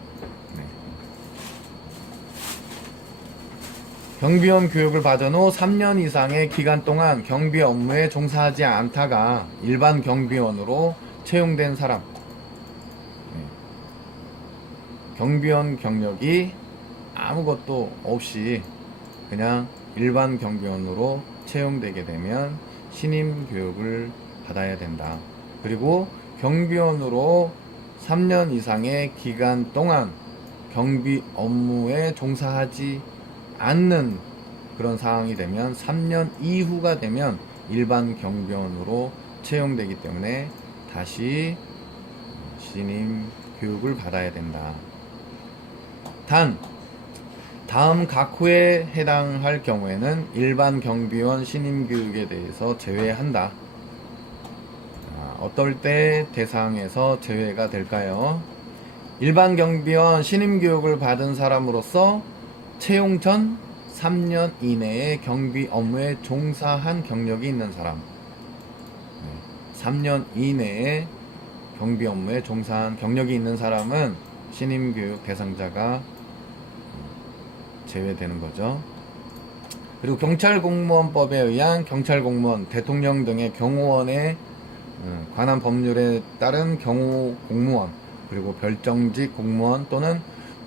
경비원 교육을 받은 후 3년 이상의 기간 동안 경비 업무에 종사하지 않다가 일반 경비원으로 채용된 사람. 경비원 경력이 아무것도 없이 그냥 일반 경비원으로 채용되게 되면 신임 교육을 받아야 된다. 그리고 경비원으로 3년 이상의 기간 동안 경비 업무에 종사하지 않는 그런 상황이 되면 3년 이후가 되면 일반 경비원으로 채용되기 때문에 다시 신임 교육을 받아야 된다. 단, 다음 각 후에 해당할 경우에는 일반 경비원 신임 교육에 대해서 제외한다. 어떨 때 대상에서 제외가 될까요? 일반 경비원 신임 교육을 받은 사람으로서 채용 전 3년 이내에 경비 업무에 종사한 경력이 있는 사람. 3년 이내에 경비 업무에 종사한 경력이 있는 사람은 신임 교육 대상자가 제외되는 거죠. 그리고 경찰공무원법에 의한 경찰공무원, 대통령 등의 경호원에 관한 법률에 따른 경호 공무원, 그리고 별정직 공무원 또는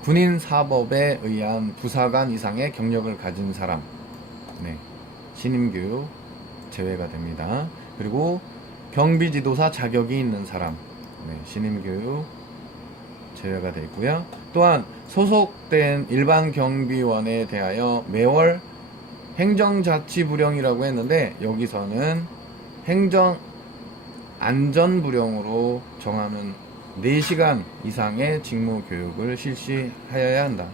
군인 사법에 의한 부사관 이상의 경력을 가진 사람, 신임교육 제외가 됩니다. 그리고 경비지도사 자격이 있는 사람, 신임교육 제외가 되고요. 또한 소속된 일반 경비원에 대하여 매월 행정자치부령이라고 했는데, 여기서는 행정안전부령으로 정하는 4시간 이상의 직무교육을 실시하여야 한다.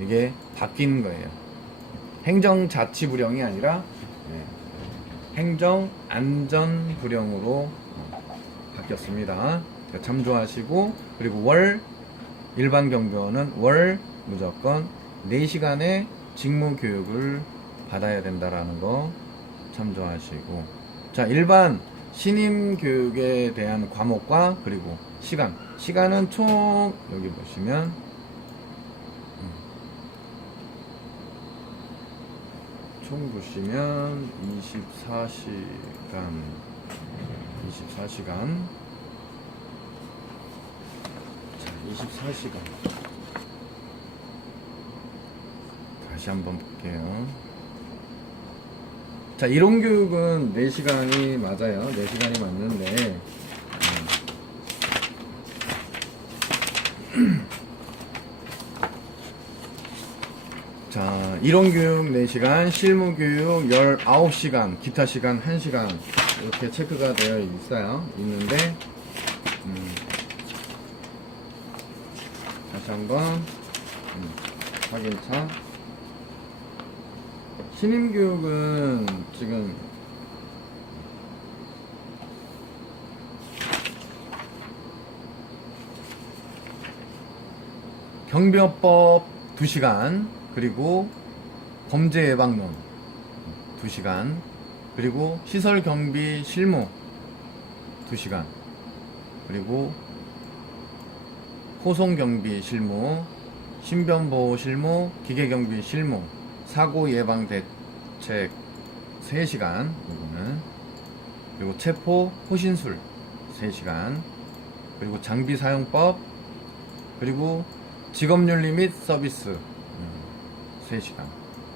이게 바뀐 거예요. 행정자치부령이 아니라 행정안전부령으로 바뀌었습니다. 참조하시고, 그리고 월 일반 경비원은 월 무조건 4시간의 직무 교육을 받아야 된다라는 거 참조하시고, 자, 일반 신임 교육에 대한 과목과 그리고 시간은 총 여기 보시면 총 보시면 24시간 자, 24시간 다시 한번 볼게요. 자, 이론교육은 4시간이 맞아요. 4시간이 맞는데 자, 이론교육 4시간, 실무교육 19시간, 기타 시간 1시간 이렇게 체크가 되어 있는데 다시 한번 확인차. 신임교육은 지금 경비업법 2시간, 그리고 범죄예방론 2시간, 그리고 시설경비 실무 2시간, 그리고 호송경비 실무, 신변보호 실무, 기계경비 실무, 사고예방대책 3시간, 그리고 체포 호신술 3시간, 그리고 장비사용법, 그리고 직업윤리 및 서비스 3시간,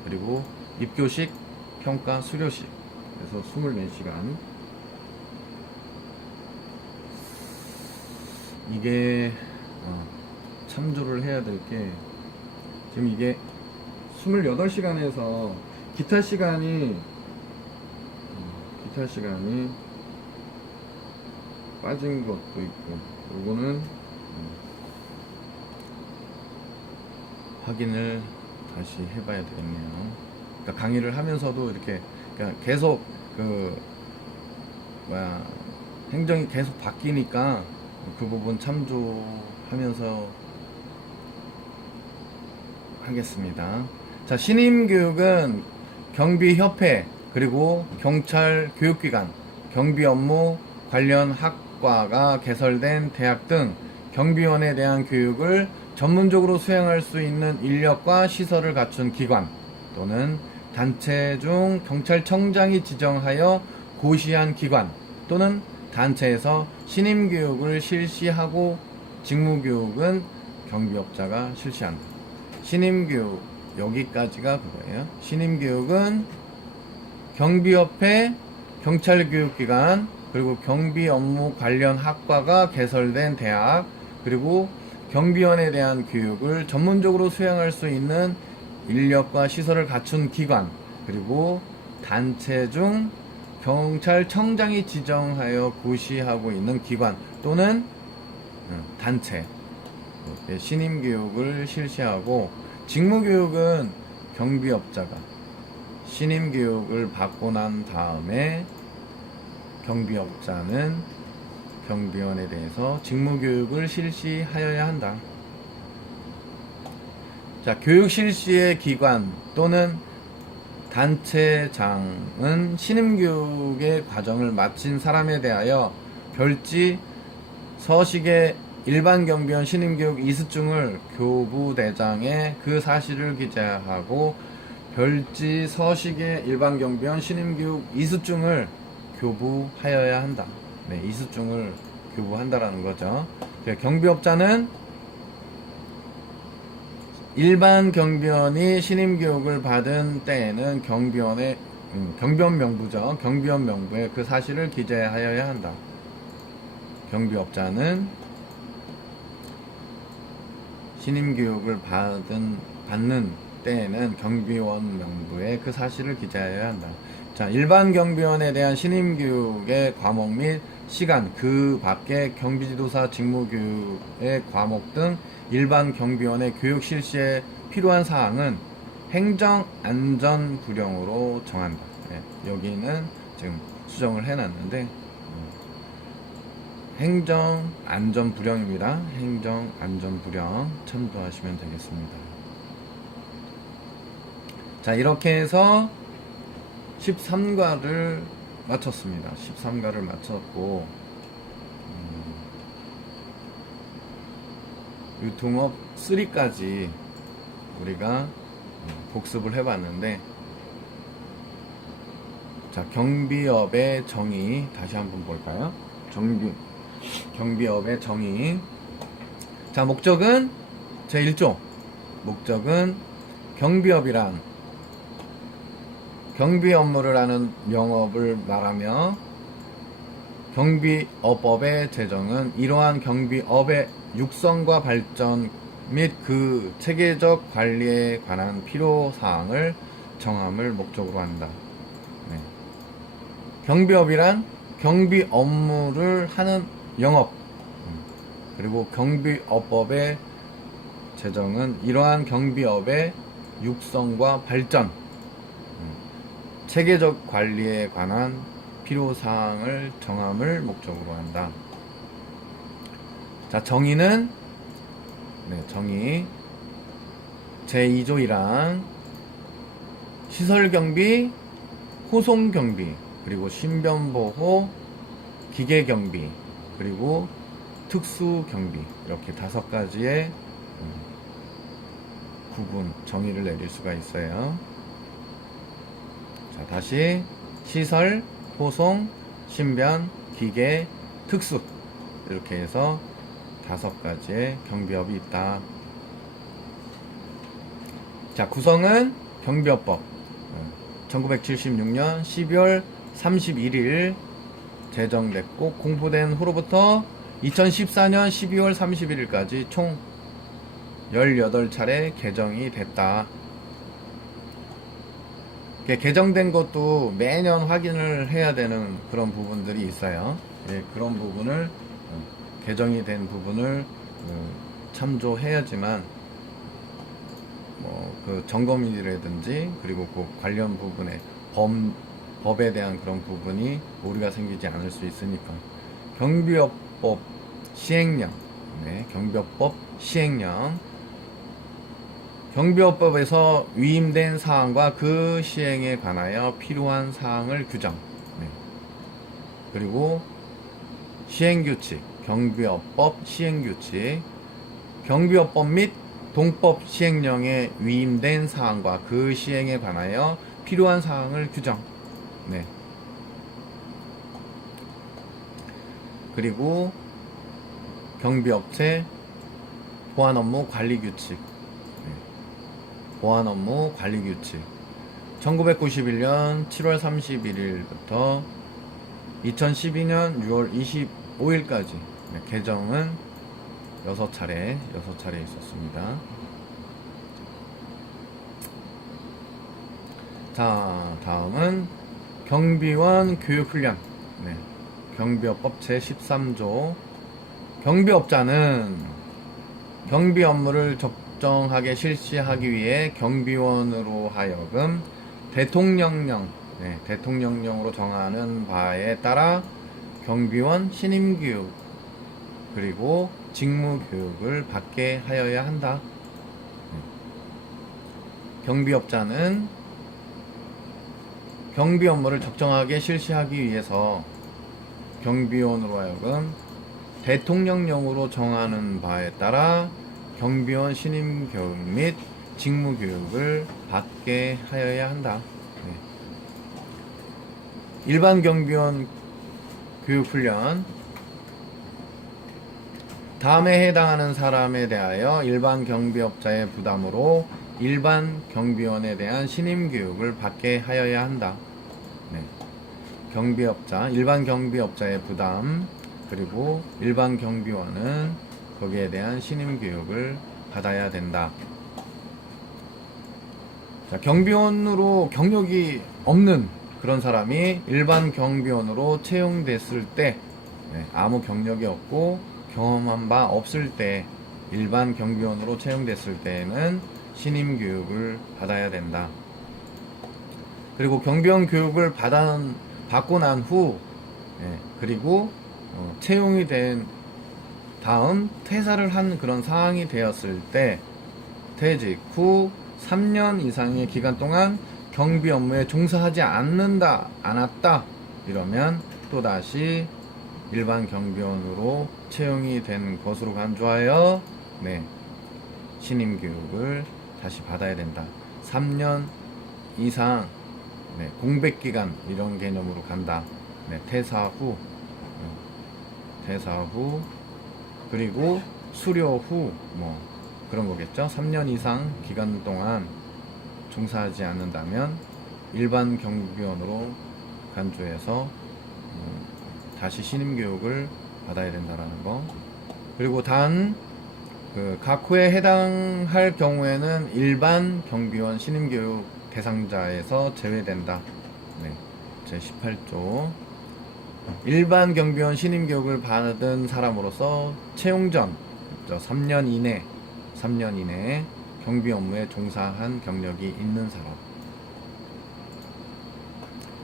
그리고 입교식, 평가, 수료식, 그래서 24시간. 이게 참조를 해야 될 게, 지금 이게 28시간에서 기타 시간이 빠진 것도 있고, 요거는 확인을 다시 해봐야 되겠네요. 그러니까 강의를 하면서도 이렇게 그러니까 계속 행정이 계속 바뀌니까 그 부분 참조하면서 하겠습니다. 자, 신임교육은 경비협회, 그리고 경찰 교육기관, 경비업무 관련 학과가 개설된 대학 등 경비원에 대한 교육을 전문적으로 수행할 수 있는 인력과 시설을 갖춘 기관 또는 단체 중 경찰청장이 지정하여 고시한 기관 또는 단체에서 신임교육을 실시하고, 직무교육은 경비업자가 실시한다. 신임교육 여기까지가 그거예요. 신임교육은 경비협회, 경찰교육기관, 그리고 경비업무 관련 학과가 개설된 대학, 그리고 경비원에 대한 교육을 전문적으로 수행할 수 있는 인력과 시설을 갖춘 기관, 그리고 단체 중 경찰청장이 지정하여 고시하고 있는 기관 또는 단체, 신임교육을 실시하고, 직무교육은 경비업자가 신임교육을 받고 난 다음에 경비업자는 경비원에 대해서 직무교육을 실시하여야 한다. 자, 교육 실시의 기관 또는 단체장은 신임교육의 과정을 마친 사람에 대하여 별지 서식의 일반 경비원 신임교육 이수증을 교부대장에 그 사실을 기재하고, 별지 서식의 일반 경비원 신임교육 이수증을 교부하여야 한다. 네, 이수증을 교부한다라는 거죠. 경비업자는 일반 경비원이 신임교육을 받은 때에는 경비원의 경비원 명부죠. 경비원 명부에 그 사실을 기재하여야 한다. 경비업자는 신임교육을 받는 때에는 경비원 명부에 그 사실을 기재하여야 한다. 자, 일반 경비원에 대한 신임교육의 과목 및 시간, 그 밖에 경비지도사 직무교육의 과목 등 일반 경비원의 교육 실시에 필요한 사항은 행정안전부령으로 정한다. 네, 여기는 지금 수정을 해놨는데 행정 안전 불령입니다. 행정 안전 불령 참조하시면 되겠습니다. 자, 이렇게 해서 13과를 마쳤습니다. 13과를 마쳤고, 유통업 3까지 우리가 복습을 해봤는데, 자, 경비업의 정의 다시 한번 볼까요? 경비업의 정의. 자, 목적은 제1조. 목적은 경비업이란 경비 업무를 하는 영업을 말하며, 경비업법의 제정은 이러한 경비업의 육성과 발전 및 그 체계적 관리에 관한 필요사항을 정함을 목적으로 한다. 네. 경비업이란 경비 업무를 하는 영업, 그리고 경비업법의 제정은 이러한 경비업의 육성과 발전, 체계적 관리에 관한 필요사항을 정함을 목적으로 한다. 자, 정의는, 정의 제2조 1항 시설경비, 호송경비, 그리고 신변보호, 기계경비, 그리고 특수경비, 이렇게 5가지의 구분, 정의를 내릴 수가 있어요. 자, 다시 시설, 호송, 신변, 기계, 특수, 이렇게 해서 5가지의 경비업이 있다. 자, 구성은 경비업법 1976년 12월 31일 제정됐고, 공포된 후로부터 2014년 12월 31일까지 총 18차례 개정이 됐다. 개정된 것도 매년 확인을 해야 되는 그런 부분들이 있어요. 그런 부분을, 개정이 된 부분을 참조해야지만 그 점검이라든지, 그리고 그 관련 부분에 법에 대한 그런 부분이 오류가 생기지 않을 수 있으니까. 경비업법 시행령, 경비업법 시행령, 경비업법에서 위임된 사항과 그 시행에 관하여 필요한 사항을 규정, 그리고 시행규칙, 경비업법 시행규칙, 경비업법 및 동법 시행령에 위임된 사항과 그 시행에 관하여 필요한 사항을 규정, 그리고 경비업체 보안업무 관리규칙, 보안업무 관리규칙 1991년 7월 31일부터 2012년 6월 25일까지 개정은 6차례 있었습니다. 자, 다음은 경비원 교육훈련. 경비업법 제13조. 경비업자는 경비 업무를 적정하게 실시하기 위해 경비원으로 하여금 대통령령으로 정하는 바에 따라 경비원 신임교육, 그리고 직무교육을 받게 하여야 한다. 경비업자는 경비 업무를 적정하게 실시하기 위해서 경비원으로 하여금 대통령령으로 정하는 바에 따라 경비원 신임교육 및 직무교육을 받게 하여야 한다. 일반 경비원 교육훈련. 다음에 해당하는 사람에 대하여 일반 경비업자의 부담으로 일반 경비원에 대한 신임교육을 받게 하여야 한다. 경비업자, 일반 경비업자의 부담, 그리고 일반 경비원은 거기에 대한 신임교육을 받아야 된다. 자, 경비원으로 경력이 없는 그런 사람이 일반 경비원으로 채용됐을 때, 아무 경력이 없고 경험한 바 없을 때, 일반 경비원으로 채용됐을 때에는 신임교육을 받아야 된다. 그리고 경비원 교육을 받고 난 후, 그리고 채용이 된 다음 퇴사를 한 그런 상황이 되었을 때 퇴직 후 3년 이상의 기간 동안 경비 업무에 종사하지 않았다 이러면 또다시 일반 경비원으로 채용이 된 것으로 간주하여 신임 교육을 다시 받아야 된다. 3년 이상 공백 기간 이런 개념으로 간다. 퇴사 후 그리고 수료 후 그런 거겠죠. 3년 이상 기간 동안 종사하지 않는다면 일반 경비원으로 간주해서 다시 신임 교육을 받아야 된다라는 거. 그리고 단 각 호에 해당할 경우에는 일반 경비원 신임 교육 대상자에서 제외된다. 제 18조. 일반 경비원 신임 교육을 받은 사람으로서 채용 전 3년 이내 경비 업무에 종사한 경력이 있는 사람.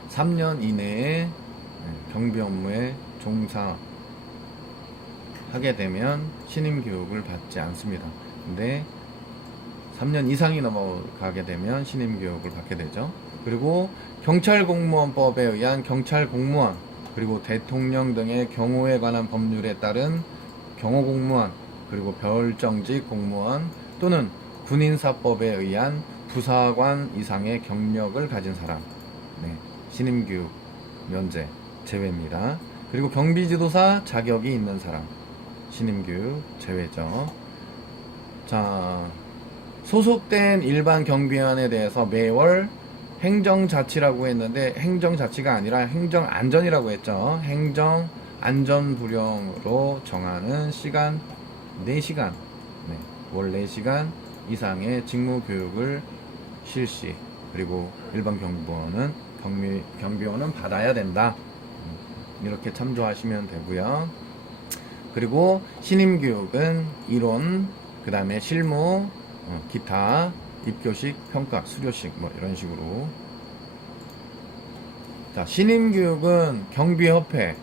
3년 이내에 경비 업무에 종사하게 되면 신임 교육을 받지 않습니다. 근데 3년 이상이 넘어가게 되면 신임 교육을 받게 되죠. 그리고 경찰공무원법에 의한 경찰공무원, 그리고 대통령 등의 경호에 관한 법률에 따른 경호공무원, 그리고 별정직 공무원 또는 군인사법에 의한 부사관 이상의 경력을 가진 사람, 신임교육 면제 제외입니다. 그리고 경비지도사 자격이 있는 사람, 신임교육 제외죠. 자, 소속된 일반 경비원에 대해서 매월 행정자치라고 했는데 행정자치가 아니라 행정안전이라고 했죠. 행정안전부령으로 정하는 시간 4시간, 월 4시간 이상의 직무교육을 실시. 그리고 일반 경비원은 받아야 된다. 이렇게 참조하시면 되고요. 그리고 신임교육은 이론, 그 다음에 실무, 기타, 입교식, 평가, 수료식 이런 식으로. 자, 신임교육은 경비협회,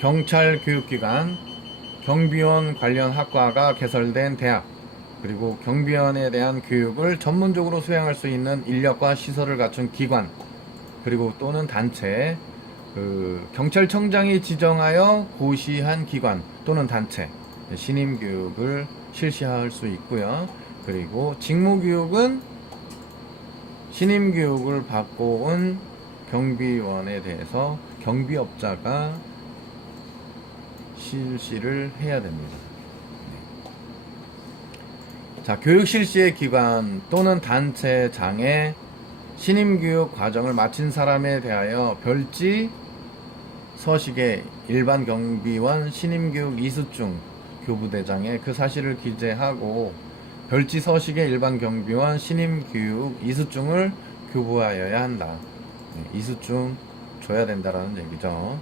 경찰교육기관, 경비원 관련 학과가 개설된 대학, 그리고 경비원에 대한 교육을 전문적으로 수행할 수 있는 인력과 시설을 갖춘 기관, 그리고 또는 단체, 경찰청장이 지정하여 고시한 기관 또는 단체, 신임교육을 실시할 수 있고요. 그리고 직무교육은 신임교육을 받고 온 경비원에 대해서 경비업자가 실시를 해야 됩니다. 자, 교육 실시의 기관 또는 단체장에 신임교육 과정을 마친 사람에 대하여 별지 서식에 일반 경비원 신임교육 이수증 교부대장에 그 사실을 기재하고 별지 서식에 일반 경비원 신임교육 이수증을 교부하여야 한다. 이수증 줘야 된다라는 얘기죠.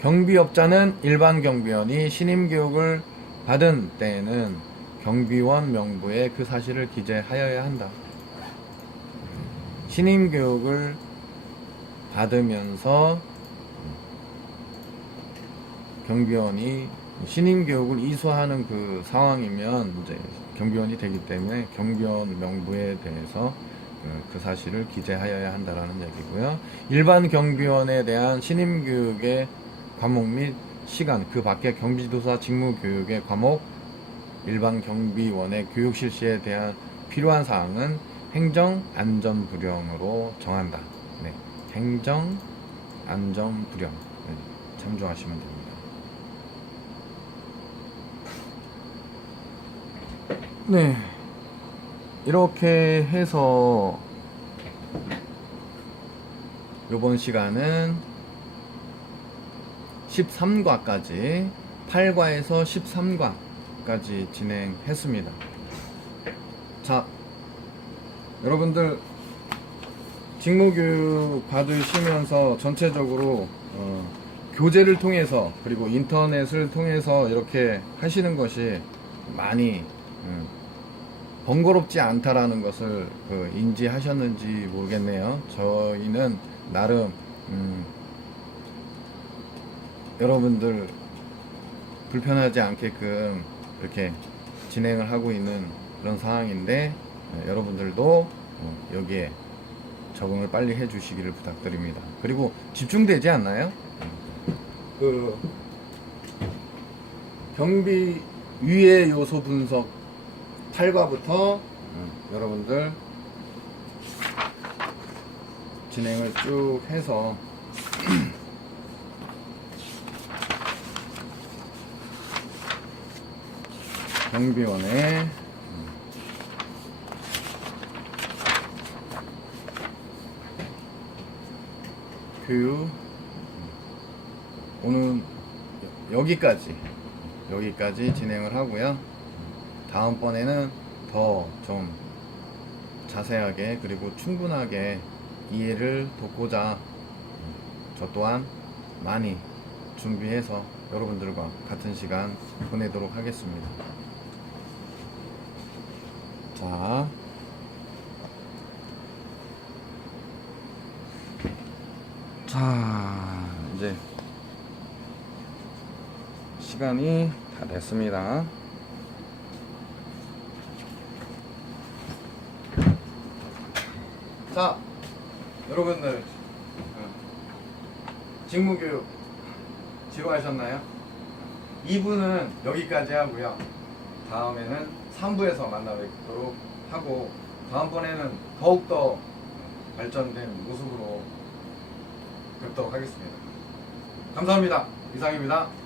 경비업자는 일반 경비원이 신임교육을 받은 때에는 경비원 명부에 그 사실을 기재하여야 한다. 신임교육을 받으면서 경비원이 신임교육을 이수하는 그 상황이면 이제 경비원이 되기 때문에 경비원 명부에 대해서 그 사실을 기재하여야 한다라는 얘기고요. 일반 경비원에 대한 신임교육의 과목 및 시간, 그 밖에 경비지도사 직무교육의 과목, 일반 경비원의 교육 실시에 대한 필요한 사항은 행정안전부령으로 정한다. 행정안전부령 참조하시면 됩니다. 이렇게 해서 이번 시간은 13과까지 8과에서 13과까지 진행했습니다. 자, 여러분들 직무교육 받으시면서 전체적으로 교재를 통해서 그리고 인터넷을 통해서 이렇게 하시는 것이 많이 번거롭지 않다라는 것을 인지하셨는지 모르겠네요. 저희는 나름 여러분들 불편하지 않게끔 이렇게 진행을 하고 있는 그런 상황인데 여러분들도 여기에 적응을 빨리 해 주시기를 부탁드립니다. 그리고 집중되지 않나요? 그 경비 위의 요소 분석 8과부터 여러분들 진행을 쭉 해서 경비원의 교육 오늘 여기까지 진행을 하고요. 다음번에는 더 좀 자세하게 그리고 충분하게 이해를 돕고자 저 또한 많이 준비해서 여러분들과 같은 시간 보내도록 하겠습니다. 자, 이제 시간이 다 됐습니다. 자, 여러분들 직무교육 지루하셨나요? 2부는 여기까지 하고요. 다음에는 3부에서 만나 뵙도록 하고 다음번에는 더욱더 발전된 모습으로 뵙도록 하겠습니다. 감사합니다. 이상입니다.